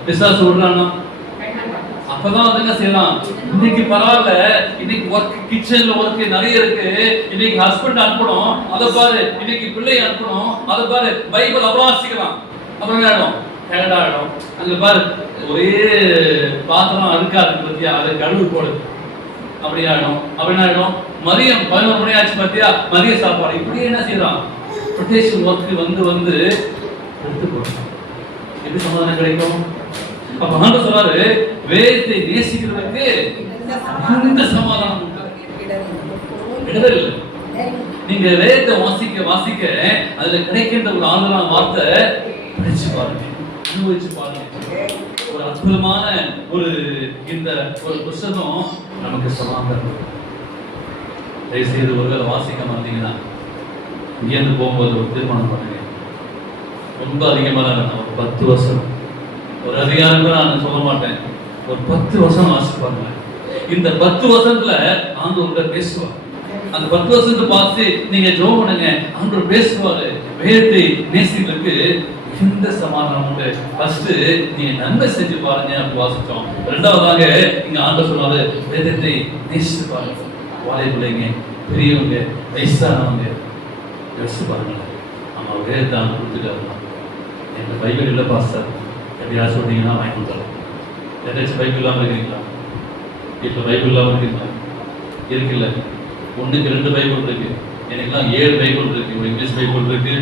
பிசாசு விடுறானா? அப்பதான் வந்து என்ன செய்யலாம்? இன்னைக்கு பரவாயில்ல, இன்னைக்கு ஒர்க், கிச்சன்ல ஒர்க் நிறைய இருக்கு, இன்னைக்கு ஹஸ்பண்ட் அனுப்பணும், அதை பாரு, இன்னைக்கு பிள்ளை அனுப்பணும், அதை பாரு, பைபிள் அப்புறம் வாசிக்கலாம். அப்புறம் ஆயிடும், டயர்ட் ஆயிடும். அங்க பாரு ஒரே பாத்திரம் அழுக்கா இருக்கு பத்தியா, அதை கழுவு போடு, அப்படி ஆயிடும். அப்படி ஆயிடும். மதியம் 11 மணி ஆச்சு பத்தியா, மதிய சாப்பாடு. இப்படியே என்ன செய்யலாம்? ரொட்டேஷன் ஒர்க் வந்து எடுத்துக்கணும். எப்படி சமாதானம் கிடைக்கும்? அப்ப ஆண்டவர் சொல்றாரு, வேதத்தை நேசிக்கிறவருக்கு இந்த சமாதானம் உண்டு. நீங்க வேதத்தை வாசிக்க அதுல கிடைக்கின்ற ஒரு ஆதரவான வார்த்தை படிச்சு பாருங்க, அனுபவிச்சு பாருங்க. ஒரு அற்புதமான இந்த புத்தகம் நமக்கு சமாதானம். தயவு செய்து ஒருவேளை வாசிக்க மாட்டீங்கன்னா இங்கேருந்து போகும்போது ஒரு தீர்மானம் பண்ணுங்க. ரொம்ப அதிகமாக இருக்கும், ஒரு 10 வருஷம், ஒரு அதிகாரம் கூட நான் சொல்ல மாட்டேன், ஒரு 10 வருஷம் வாசிப்பாங்க. இந்த 10 வருஷத்துல ஆண்டவர் பேசுவார். அந்த 10 வருஷத்தை பார்த்து நீங்க ஜெபம் பண்ணுங்க, ஆண்டவர் பேசுவாரு. வேதத்தை நேசிக்கிறதுக்கு இந்த சமாதானம் உண்டு. ஃபர்ஸ்ட் நீங்க நன்மை செஞ்சு பாருங்க, அப்படி வாசிச்சோம். ரெண்டாவதாக இங்க ஆண்டவர் சொன்னாரு, வேதத்தை நேசிச்சு பாருங்க. வாழை பிள்ளைங்க, பெரியவங்க, வயசானவங்க யோசிச்சு பாருங்க. நம்ம வேதத்தை கொடுத்துட்டு எந்த பைபிள் இல்லை பாஸ்டர் எப்படியாவது சொன்னீங்கன்னா வாங்கி கொடுத்துறோம். ஏதாச்சும் பைபிள் இல்லாமல் இருக்கிறீங்களா? வீட்டில் பைபிள் இல்லாமல் இருக்கீங்களா? இருக்குல்ல, 1க்கு 2 பைபிள் இருக்கு. எனக்குலாம் 7 பைபிள் இருக்கு. ஒரு இங்கிலீஷ் பைபிள் இருக்கு,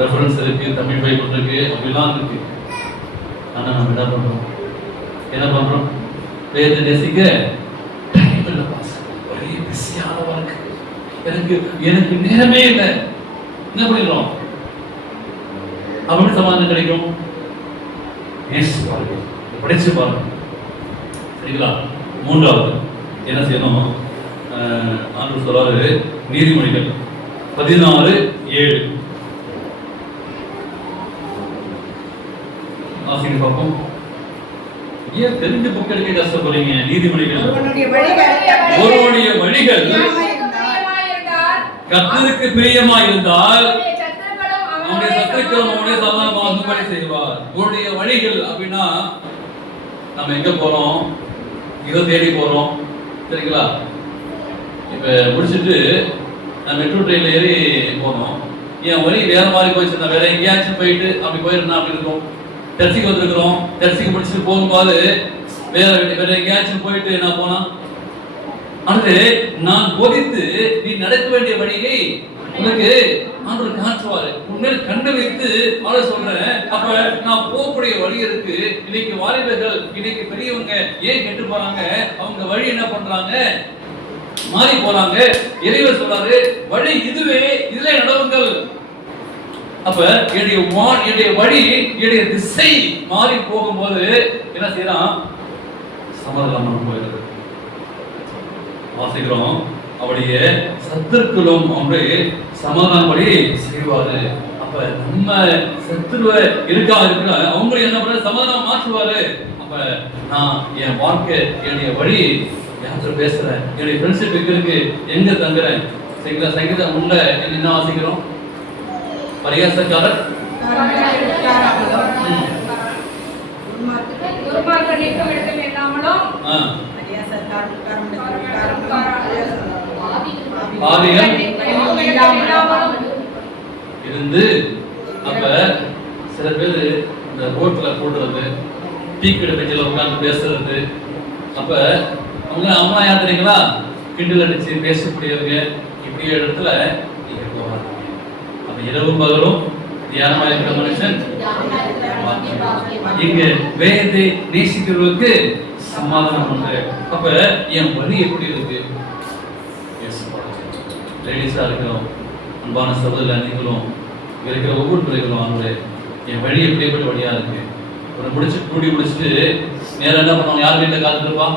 ரெஃபரன்ஸ் இருக்கு, தமிழ் பைபிள் இருக்கு, அப்படிலாம் இருக்கு. ஆனா நம்ம என்ன பண்றோம்? வேதத்தை நேசிக்க டைம் இல்லை பாஸ்டர், ஒரே பிஸியான ஒர்க், எனக்கு நேரமே இல்லை. என்ன பண்ணிடுறோம்? அப்படி சமாதானம் கிடைக்கும்? நேசிச்சு பாருங்க, படிச்சு பாருங்க, சரிங்களா? மூன்றாவது என்ன செய்யணும்? ஆண்டவர் சொல்றாரு, நீதிமொழிகள் 14:7 வாசிங்க பார்ப்போம். ஏன் தெரிஞ்ச புக் எடுக்க கஷ்டப்படுறீங்க? நீதிமொழிகள், ஒருவனுடைய வழிகள் கர்த்தருக்கு பிரியமாயிருந்தால் அவனுடைய சத்துருக்களும் அவனுடைய சமாதானமாகும்படி செய்வார். உன்னுடைய வழிகள் அப்படின்னா நம்ம எங்க போறோம்? இதை தேடி போறோம், சரிங்களா? இப்ப முடிச்சுட்டு நான் மெட்ரோ ட்ரெயின்ல ஏறி போனோம். என் வழி வேற மாதிரி போயிடுச்சு, நான் வேற எங்கேயாச்சும் போயிட்டு அப்படி போயிருந்தா அப்படி இருக்கும். டெர்சிக்கு வந்திருக்கிறோம், டெர்சிக்கு முடிச்சுட்டு போகும்போது வேற எங்கேயாச்சும் போயிட்டு என்ன போனா அது நான் போதித்து நீ நடக்க வேண்டிய வழியை உனக்கு ஆண்டவர் காட்டுவாரு. உண்மையில கண்டு வைத்து ஆள சொல்றேன். அப்ப நான் போகக்கூடிய வழி இருக்கு. இன்னைக்கு வாலிபர்கள், இன்னைக்கு பெரியவங்க ஏன் கெட்டு போறாங்க? அவங்க வழி என்ன பண்றாங்க? மாறி போறாங்க. இறைவர் சொல்றாரு, வழி இதுவே, இதுல நடவுங்கள். அப்ப என்னுடைய வழி, என்னுடைய திசை மாறி போகும்போது என்ன செய்யறான்? சமாதானம் போயிடுது. வாசிக்கிறோம், அவருடைய சத்துருக்களும் அவருடைய சமாதானப்படி செய்வாரு. அப்ப நம்ம சத்துருவ இருக்கா இருக்கிற அவங்களை என்ன பண்ண சமாதானம் மாற்றுவாரு. அப்ப நான் என் வாழ்க்கை, என்னுடைய வழி, யாத்திரை பேசுறேன், என்னுடைய ஃப்ரெண்ட்ஷிப் இருக்கு, எங்க தங்குறேன், சங்கீதம் உள்ள என்ன வாசிக்கிறோம்? பரியாசக்காரர் துர்மார்க்கர் நிற்கும் இடத்தில் இல்லாமலும் பாவிகள் இருந்து. அப்ப சில பேர் இந்த ரோட்ல போடுறது, டீ கடை பெஞ்சில் உட்கார்ந்து பேசுறது, அப்ப அவங்க அம்மா யார் தெரியுங்களா? கிண்டல் அடிச்சு பேசக்கூடியவங்க. இப்படி இடத்துல நீங்க போறாங்க. அப்ப இரவும் பகலும் தியானமா இருக்கிற மனுஷன் இங்க வேதத்தை நேசிக்கிறவர்களுக்கு சமாதானம் உண்டு. அப்ப என் வழி எப்படி இருக்கு? லேடிஸா இருக்கிறோம், அன்பான சகோதரர், நீங்களும் இருக்கிற ஒவ்வொரு பிள்ளைகளும் அவங்களே என் வழி எப்படிப்பட்ட வழியா இருக்கு? ஒரு முடிச்சுட்டு நேரம் என்ன பண்ணுவாங்க? யார் வீட்டில் காத்துட்டு இருப்பான்?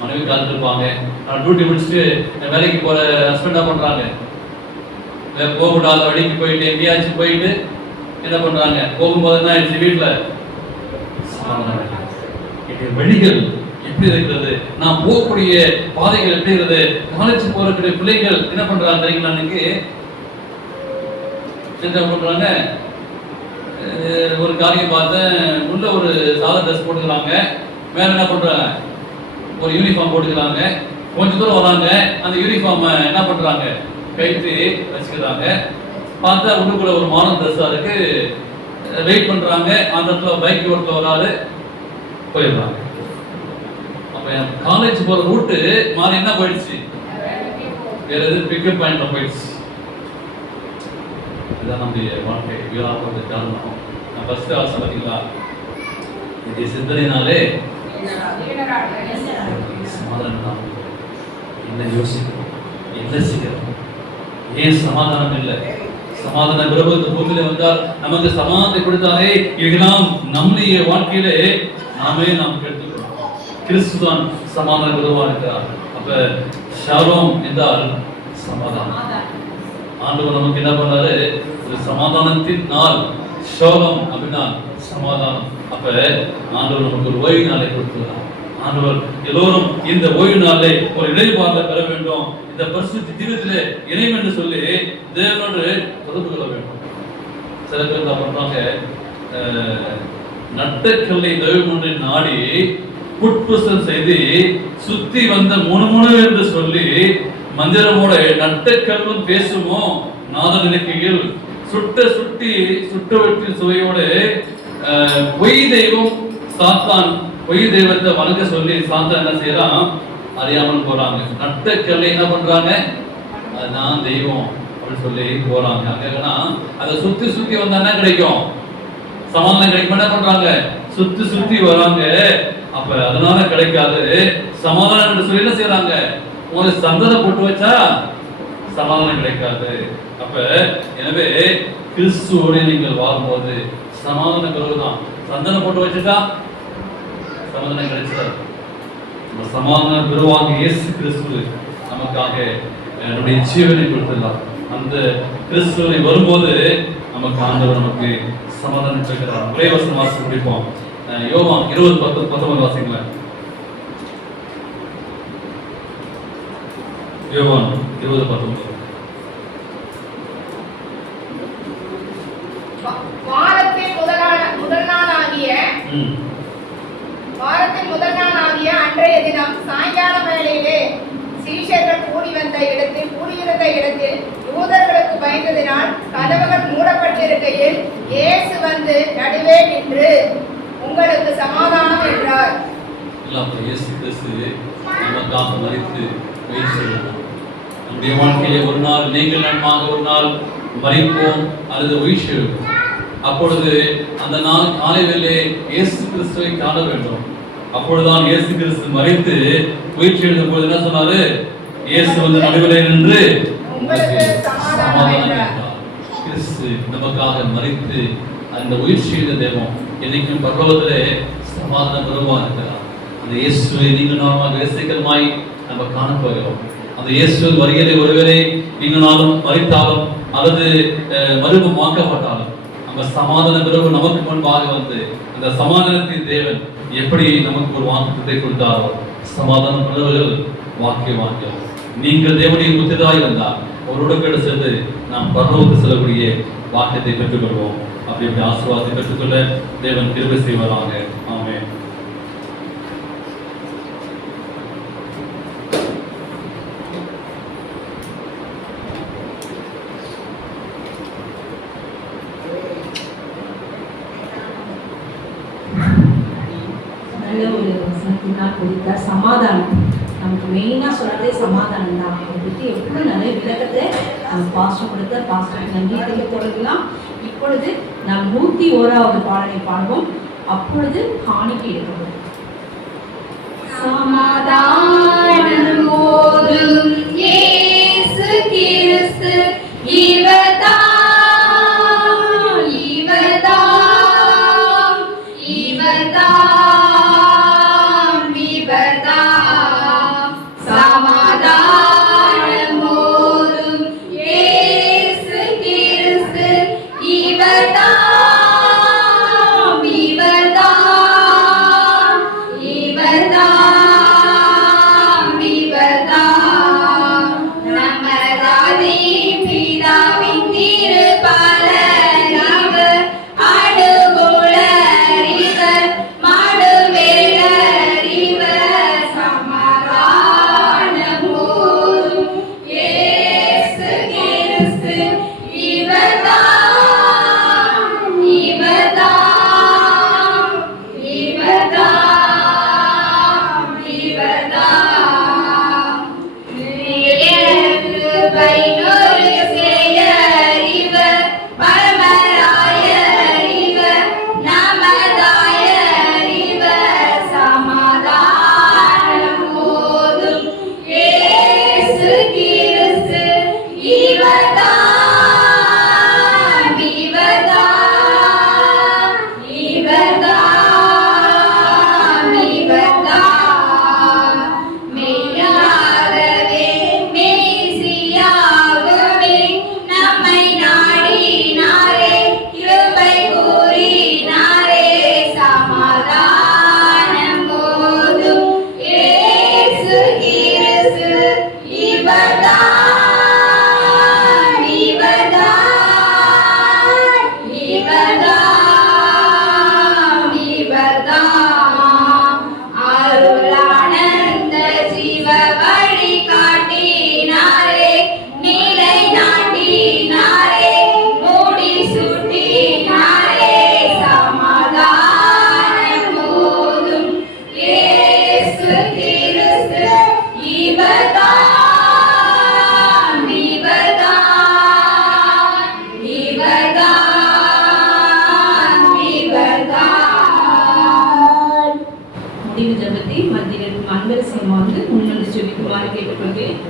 மனைவி காத்துட்டு இருப்பாங்க. டியூட்டி முடிச்சுட்டு வேலைக்கு போற ஹஸ்பண்டா பண்றாங்க, போகக்கூடாத வழிக்கு போயிட்டு எங்கேயாச்சும் போயிட்டு என்ன பண்றாங்க? போகும்போது என்ன ஆயிடுச்சு? வீட்டுல வழிகள் எப்படி இருக்கிறது? நான் போகக்கூடிய பாதைகள் எப்படி இருக்கிறது? காலேஜ் போறக்கூடிய பிள்ளைகள் என்ன பண்றாங்க தெரியுங்களா? அன்னைக்கு என்ன பண்றாங்க? ஒரு காரியம் பார்த்தேன், உள்ள ஒரு சாதா ட்ரெஸ் போட்டுக்கிறாங்க, மேல என்ன பண்றாங்க? ஒரு யூனிஃபார்ம் போட்டுக்கிறாங்க. கொஞ்ச தூரம் வராங்க, அந்த யூனிஃபார்ம் என்ன பண்றாங்க? கைத்து வச்சுக்கிறாங்க. பார்த்தா உள்ளுக்குள்ள ஒரு மாடர்ன் ட்ரெஸ்ஸா இருக்கு. வெயிட் பண்றாங்க. அந்த இடத்துல பைக் ஓட்டுல ஒரு ஆளு போயிடுறாங்க. அப்ப காலேஜ் போற ரூட்டு மாறி என்ன போயிடுச்சு? வேற எது பிக்கப் பாயிண்ட்ல போயிடுச்சு. இதுதான் நம்முடைய வாழ்க்கை வீணாக காரணம். நான் ஃபர்ஸ்ட் ஆசை பார்த்தீங்களா? இது சிந்தனைனாலே சமாதானம். என்ன யோசிக்கிறோம்? என்ன செய்கிறோம்? ஏன் சமாதானம் இல்லை? சமாதான பிரபு இந்த பூமியில வந்தால் நமக்கு சமாதானத்தை கொடுத்தாலே இவைகளாம் நம்முடைய வாழ்க்கையிலே நாம் எடுத்துக்கிறோம். கிறிஸ்து தான் சமாதான பிரபுவா இருக்கிறார். அப்ப ஷாலோம் என்றால் சமாதானம். ஆண்டவர் நமக்கு என்ன பண்றாரு? ஒரு சமாதானத்தின் நாள். ஷோகம் அப்படின்னா சமாதானம். அப்ப ஆண்டவர் நமக்கு ஒரு ஓய்வு நாளை கொடுத்துருக்கார். ஆண்டவர் எல்லோரும் இந்த ஓய்வு நாளை ஒரு இடைப்பார்வை பெற வேண்டும், இந்த பரிசுத்த ஜீவியத்திலே இணையும் என்று சொல்லி தேவனோடு தொடர்பு கொள்ள வேண்டும். சில பேர் என்ன பண்றாங்க? நட்டக்கல்லை தெய்வம் ஒன்றை நாடி புட்புசம் செய்து சுத்தி வந்த முணுமுணு என்று சொல்லி மந்திரமோட நட்டக்கல்லும் பேசுமோ நாத நினைக்கையில் சுட்ட வெற்றி சுவையோடு பொய் தெய்வம் சாத்தான் பொய் தெய்வத்தை வணங்க சொல்லி சாத்தான் என்ன செய்யறான்? அறியாமல் போறாங்க. நட்டக்கல்லை என்ன பண்றாங்க? அதுதான் தெய்வம் அப்படின்னு சொல்லி போறாங்க. அங்கன்னா அதை சுத்தி வந்தா என்ன கிடைக்கும்? சமாதானம் கிடைக்கும். என்ன பண்றாங்க? சுத்தி வராங்க. அப்ப அதனால கிடைக்காது சமாதானம் என்று சொல்லி என்ன செய்யறாங்க? உங்களுக்கு சந்தனம் போட்டு வச்சா சமாதானம் கிடைக்காது. அப்ப எனவே கிறிஸ்துவோடு நீங்கள் வாழும்போது சமாதானம் பெறுவதுதான். சந்தனம் போட்டு வச்சுட்டா சமாதானம் கிடைச்சிடாது. சமாதானம் பெறுவாங்க. இயேசு கிறிஸ்து நமக்காக நம்முடைய ஜீவனை கொடுத்துள்ளார். அந்த கிறிஸ்துவை வரும்போது நமக்கு ஆண்டவர் நமக்கு சமாதானம் பெறுகிறார். ஒரே வசனம் வாசி முடிப்போம். யோவான் 20:19 வாசிங்களேன். யோவான் 20:19. வாரத்தின் முதல் நாளாகிய அன்றைய தினம் சாயங்கால வேளையிலே சீஷர்கள் கூடியிருந்த இடத்தில் யூதர்களுக்கு பயந்ததினால் கதவுகள் மூடப்பட்டிருக்கையில் இயேசு வந்து நடுவே நின்று உங்களுக்கு சமாதானம் என்றார். இயேசு கிறிஸ்து நமக்காக மரித்து உயிர் செல்லுவோம். நம்முடைய வாழ்க்கையிலே ஒரு நாள் நீங்கள் நன்மாக ஒரு நாள் மரிப்போம் அல்லது உயிர் செல்வோம். அப்பொழுது அந்த நாள் காலையிலே இயேசு கிறிஸ்துவை காண வேண்டும். அப்பொழுதுதான் இயேசு கிறிஸ்து மரித்து உயிர் எழுதும் போது என்ன சொன்னாரு? இயேசு வந்து நடுவிலே நின்று சமாதானம் என்றார். கிறிஸ்து நமக்காக மரித்து அந்த உயிர் செய்த தெய்வம் என்னைக்கும் பரலோகத்திலே சமாதானம் பெறுவா இருக்கிறார். அந்த இயேசுவை நீங்கள் நாமாக சீக்கிரமாய் நம்ம காணப்போகிறோம். அந்த இயேசுவின் வருகையிலே ஒருவேளை நீங்கள் நாளும் மரித்தாலும் அல்லது மறுபமாக்கப்பட்டாலும் நம்ம சமாதான பிறகு நமக்கு முன்பாக வந்து அந்த சமாதானத்தின் தேவன் எப்படி நமக்கு ஒரு வாக்குத்தத்தை கொடுத்தாரோ சமாதான பிறகுகள் வாக்கியம் நீங்கள் தேவனுடைய புத்திரராய் இருந்தால் அவரோட கூட சேர்ந்து நாம் பரலோகத்துக்கு செல்லக்கூடிய வாக்கியத்தை பெற்றுக்கொள்வோம். அப்படி ஆசீர்வாதத்தை பெற்றுக்கொள்ள தேவன் கிருபை செய்வாராக. ஆமென். நல்ல ஒரு வசனத்தினால் குறித்த சமாதானம், நமக்கு மெயினாக சொல்றதே சமாதானம் தான். அதை பற்றி எப்படி நிறைய விளக்கத்தை பாஸ்டர் கொடுத்த பாஸ்டருக்கு நன்றி தெரிவித்துள்ளலாம். இப்பொழுது நாம் 101வது பாடலை பாடுவோம். அப்பொழுது காணிக்கை எடுக்கப்படும். சமாதானம் போதும் இயேசு கிறிஸ்து இவர்தான் சமாதானம் போதும் இயேசு கிறிஸ்து இவர்தான் நமதாதி பிதாவின் திருப்பலன் இவர் அடுகுலர் இவர் மடுவேலர் இவர் சமாதானம் போதும் இயேசு கிறிஸ்து இவர்தான் முடிவு ஜபத்தை மத்தியில் அன்பர் செய்வாங்க. முன்னணி ஜெபிக்குமாறு கேட்டுக்கொள்கிறேன்.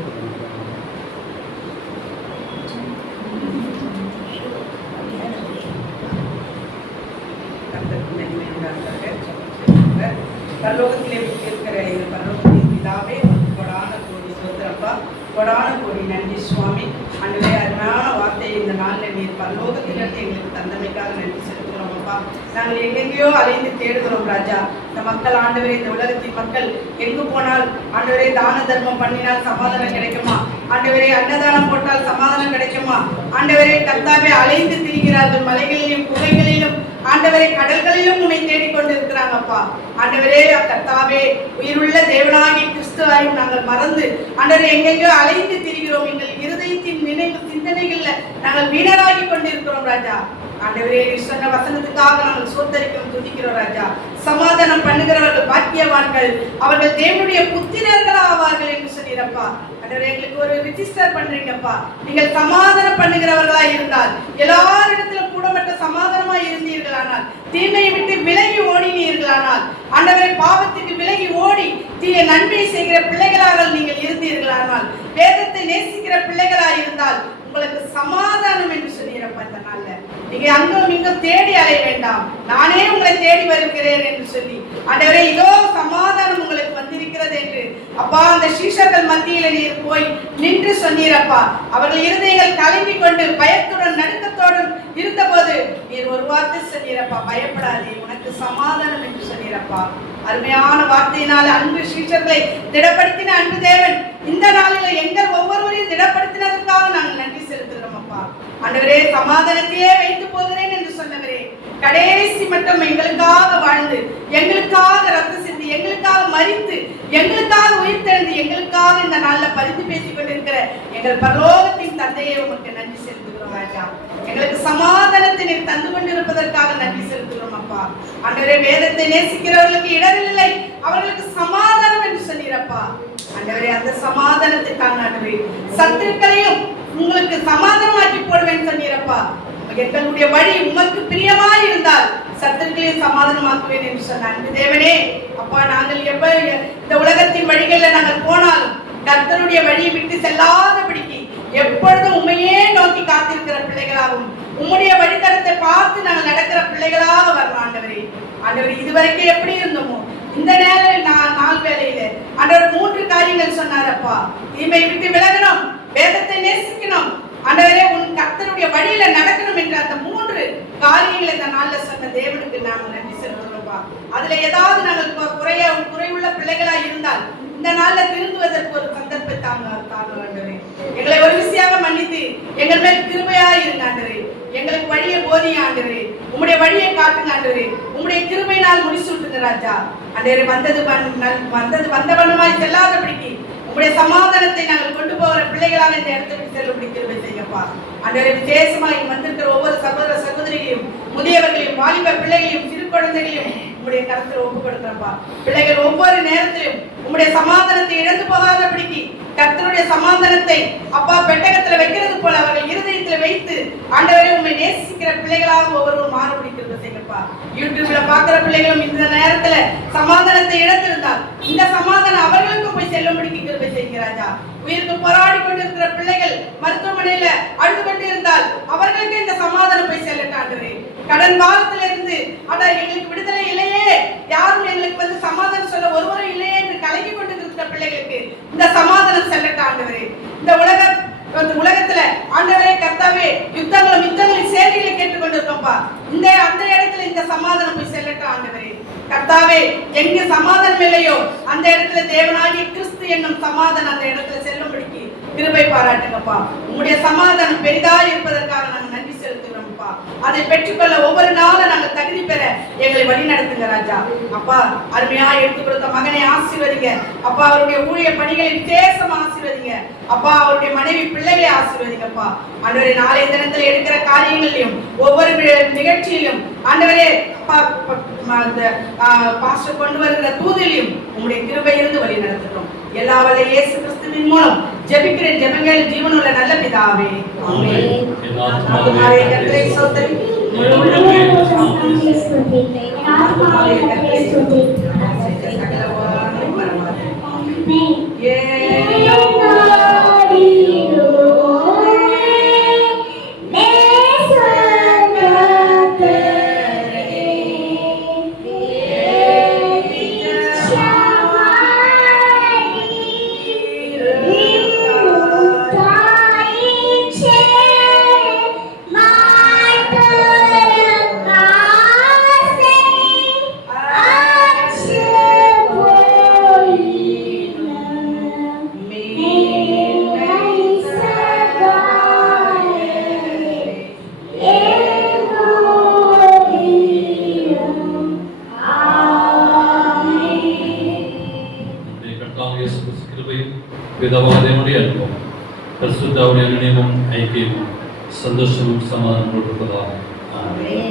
பரலோகத்திலே இருக்கிற இந்த பரலோகத்தின் பிதாவே, கொடான கோடி சோதரப்பா, கொடான கோடி நன்றி சுவாமி. அன்றைய அருமையான வார்த்தையை இந்த நாளில் நீர் பரலோகத்திலிருந்து எங்களுக்கு தந்தமைக்காக நன்றி செலுத்துகிறோம் அப்பா. நாங்கள் எங்கெங்கேயோ அலைந்து தேடுகிறோம் ராஜா. இந்த மக்கள் ஆண்டவரே, இந்த உலகத்தின் மக்கள் எங்கு போனால் ஆண்டவரே தான தர்மம் பண்ணினால் சமாதானம் கிடைக்குமா? ஆண்டவரே அன்னதானம் போட்டால் சமாதானம் கிடைக்குமா? ஆண்டவரே கர்த்தாவே அலைந்து திரிகிறார்கள். மலைகளிலும் குகைகளிலும் ஆண்டவரே கடல்களிலும் உன்னை தேடிக்கொண்டிருக்கிறாங்கப்பா. ஆண்டவரே கர்த்தாவே, உயிருள்ள தேவனாகி கிறிஸ்துவாயும் நாங்கள் மறந்து ஆண்டவரே எங்கெங்கோ அலைந்து திரிகிறோம். எங்கள் இருதயத்தின் நினைவு சிந்தனைகள்ல நாங்கள் வீணராகி கொண்டிருக்கிறோம் ராஜா. ஆண்டவரே சொன்ன வசனத்துக்காக நாங்கள் சோத்தரிக்கிறோம், துதிக்கிறோம் ராஜா. சமாதானம் பண்ணுகிறவர்கள் பாக்கியவான்கள், அவர்கள் தேவனுடைய புத்திரர்கள் ஆவார்கள் என்று சொன்னீரப்பா. ஆண்டவரே எங்களுக்கு ஒரு ரிஜிஸ்டர் பண்றீங்கப்பா. நீங்கள் சமாதானம் பண்ணுகிறவர்களா இருந்தால், எல்லாரிடத்திலும் கூடமற்ற சமாதானமா இருந்தீர்களானால், தீமையை விட்டு விலகி ஓடினீர்களானால், ஆண்டவரை பாவத்துக்கு விலகி ஓடி தீய நன்மை செய்கிற பிள்ளைகளாக நீங்கள் இருந்தீர்களானால், வேதத்தை நேசிக்கிற பிள்ளைகளாக இருந்தால் உங்களுக்கு சமாதானம் என்று சொன்னீரப்பா. இந்த நாள்ல நீங்க அங்கும் இங்கும் தேடி அலைய வேண்டாம், நானே உங்களை தேடி வருகிறேன் என்று சொல்லி ஆண்டவரே இதோ சமாதானம் உங்களுக்கு வந்திருக்கிறது என்று அப்பா அந்த சீஷர்கள் மத்தியில நீர் போய் நின்று சொன்னீரப்பா. அவர்கள் இருதயங்கள் கலங்கி கொண்டு பயத்துடன் நடுக்கத்தோடு இருந்தபோது நீர் ஒரு வார்த்தை சொன்னீரப்பா, பயப்படாதே உனக்கு சமாதானம் என்று சொன்னீரப்பா. அருமையான வார்த்தையினால அன்பு சீஷர்களை திடப்படுத்தின அன்பு தேவன் இந்த நாளில் எங்கள் ஒவ்வொருவரையும் திடப்படுத்தினதற்காக நாங்கள் நன்றி செலுத்துகிறோம் அப்பா. ஆண்டவரே, சமாதானத்தையே வைத்து போகிறேன் என்று சொன்னவரே, கடைசி மட்டும் எங்களுக்காக வாழ்ந்து, எங்களுக்காக ரத்த சிந்தி, எங்களுக்காக மரித்து, எங்களுக்காக உயிர்த்தெழுந்து, எங்களுக்காக இந்த நாள்ல பரிந்து பேசிக் கொண்டிருக்கிற எங்கள் பரலோகத்தின் தந்தையை உமக்கு நன்றி செலுத்துகிறோம் ராஜா. எங்களுக்கு சமாதானத்தை நீர் தந்து கொண்டிருப்பதற்காக நன்றி செலுத்துகிறோம் அப்பா. ஆண்டவரே, வேதத்தை நேசிக்கிறவர்களுக்கு இடரில்லை, அவர்களுக்கு சமாதானம் என்று சொன்னீரப்பா. ஆண்டவரே, அந்த சமாதானத்தை தாங்க ஆண்டவரே, சத்துருக்களையும் உங்களுக்கு சமாதானமாக்கி போடுவேன் சொன்னீரப்பா. எங்களுடைய வழி உமக்கு பிரியமாய் இருந்தால் சத்துருக்களையும் சமாதானமாக்குவேன் என்று சொன்னார் தேவனே. அப்பா, நாங்கள் இந்த உலகத்தின் வழிகளில் நாங்கள் போனாலும் கர்த்தருடைய வழியை விட்டு செல்லாதபடிக்கு எப்பொழுதும் உண்மையே நோக்கி காத்திருக்கிற பிள்ளைகளாகவும் உம்முடைய வழித்தடத்தை பார்த்து நாங்கள் நடக்கிற பிள்ளைகளாக வரணும் ஆண்டவரே. ஆண்டவர், இதுவரைக்கும் எப்படி இருந்தோமோ இந்த நேரம் நாள் வேலையில ஆண்டவர் 3 காரியங்கள் சொன்னாரப்பா. தீமை விட்டு விலகணும், வேதத்தை நேசிக்கணும், ஆண்டவரே உன் கர்த்தருடைய வழியில நடக்கணும் என்ற அந்த 3 காரியங்களை இந்த நாள்ல சொன்ன தேவனுக்கு நாங்கள் நன்றி செலுத்துகிறோம்ப்பா. அதுல ஏதாவது நாங்கள் குறையுள்ள பிள்ளைகளா இருந்தால் இந்த நாள்ல திருந்துவதற்கு ஒரு சந்தர்ப்பத்தை தாங்க ஆண்டவரே. எங்களை ஒரு விஷயமாக மன்னித்து எங்கள் மேல் கிருபையா இருங்க ஆண்டவரே. எங்களுக்கு வழியை போதிய ஆண்டவரே, உம்முடைய வழியை காட்டுங்க ஆண்டவரே. உம்முடைய கிருபையினால் முடிசூட்டுங்க ராஜா. ஆண்டவரே, வந்தது வந்தவண்ணமாய் செல்லாதபடிக்கு உம்முடைய சமாதானத்தை நாங்கள் கொண்டு போகிற பிள்ளைகளாக இந்த இடத்துக்கு செல்லும்படி கிருபை செய்யப்பா. ஆண்டவரே, விசேஷமாய் வந்திருக்கிற ஒவ்வொரு சகோதர சகோதரிகளையும், முதியவர்களையும், வாலிப பிள்ளைகளையும், சிறு குழந்தைகளையும் உம்முடைய கருத்தில் ஒப்பு கொடுக்கிறப்பா. பிள்ளைகள் ஒவ்வொரு நேரத்திலும் உம்முடைய சமாதானத்தை இழந்து போகாதபடிக்கு கர்த்தருடைய சமாதானத்தை அப்பா பெட்டகத்துல வைக்கிறது போல அவர்கள் இருதயத்துல வைத்து ஆண்டவரே உம்மை நேசிக்கிற பிள்ளைகளாக ஒவ்வொருவரும் மாறுபடிக்கிறது செய்யப்பா. யூடியூப்ல பாக்குற பிள்ளைகளும் இந்த நேரத்துல சமாதானத்தை இழந்திருந்தால் இந்த சமாதானம் அவர்களுக்கும் போய் செல்லும்படிக்கு கிருபை செய்கிறாரா. உயிருக்கு போராடி கொண்டிருக்கிற பிள்ளைகள் மருத்துவமனையில அழுது கொண்டு இருந்தால் அவர்களுக்கு இந்த சமாதானம் போய் செல்லட்டாண்டவரே. கடன் பாரத்துல இருந்து ஆனா எங்களுக்கு விடுதலை இல்லையே, யாரும் எங்களுக்கு வந்து சமாதானம் சொல்ல ஒருவரும் இல்லையே என்று கலங்கி கொண்டு இருக்கிற பிள்ளைகளுக்கு இந்த சமாதானம் செல்லட்ட ஆண்டவரே. இந்த உலகத்துல ஆண்டவரே கர்த்தாவே யுத்தங்களின் செய்திகளை கேட்டுக்கொண்டிருக்கோம்ப்பா. அந்த இடத்துல இந்த சமாதானம் போய் செல்லட்ட ஆண்டவரே. கர்த்தாவே, எங்க சமாதானம் இல்லையோ அந்த இடத்துல தேவனாகிய கிறிஸ்து என்னும் சமாதானம் அந்த இடத்துல செல்லும்படிக்கு கிருபை பாராட்டுங்கப்பா. உங்களுடைய சமாதானம் பெரிதாக இருப்பதற்காக நாங்கள் நன்றி செலுத்துகிறோம்ப்பா. அதை பெற்றுக்கொள்ள ஒவ்வொரு நாளும் நாங்கள் தகுதி பெற எங்களை வழி நடத்துங்க ராஜா. அப்பா, அருமையா எடுத்து கொடுத்த மகனை ஆசீர்வதிங்க அப்பா. அவருடைய ஊழிய பணிகளை விசேஷமா ஆசீர்வதிங்க அப்பா. அவருடைய மனைவி பிள்ளைகளை ஆசீர்வதிங்கப்பா. ஆண்டவரே, நாளைய தினத்தில் எடுக்கிற காரியங்களிலும் ஒவ்வொரு நிகழ்ச்சியிலும் ஆண்டவரே அப்பா பாஸ்டர் கொண்டு வருகிற தூதிலையும் உங்களுடைய கிருபை இருந்து வழி நடத்துகிறோம். எல்லா வல்ல இயேசு கிறிஸ்துவின் மூலம் ஜெபிக்கிறேன் ஜெபங்கள் ஜீவனுள்ள நல்ல பிதாவே, ஆமென். ஆத்துமாவே கர்த்தரை ஸ்தோத்திரி, ஆத்துமாவே கர்த்தரை ஸ்தோத்திரி, சகலவானும் பரமாத்மா பிதாவாதேவனுடைய அன்பும் பரிசுத்தாவுடைய நினைவும் ஐக்கியமும் சந்தோஷமும் சமாதானம் கொடுப்பதாக. ஆமென்.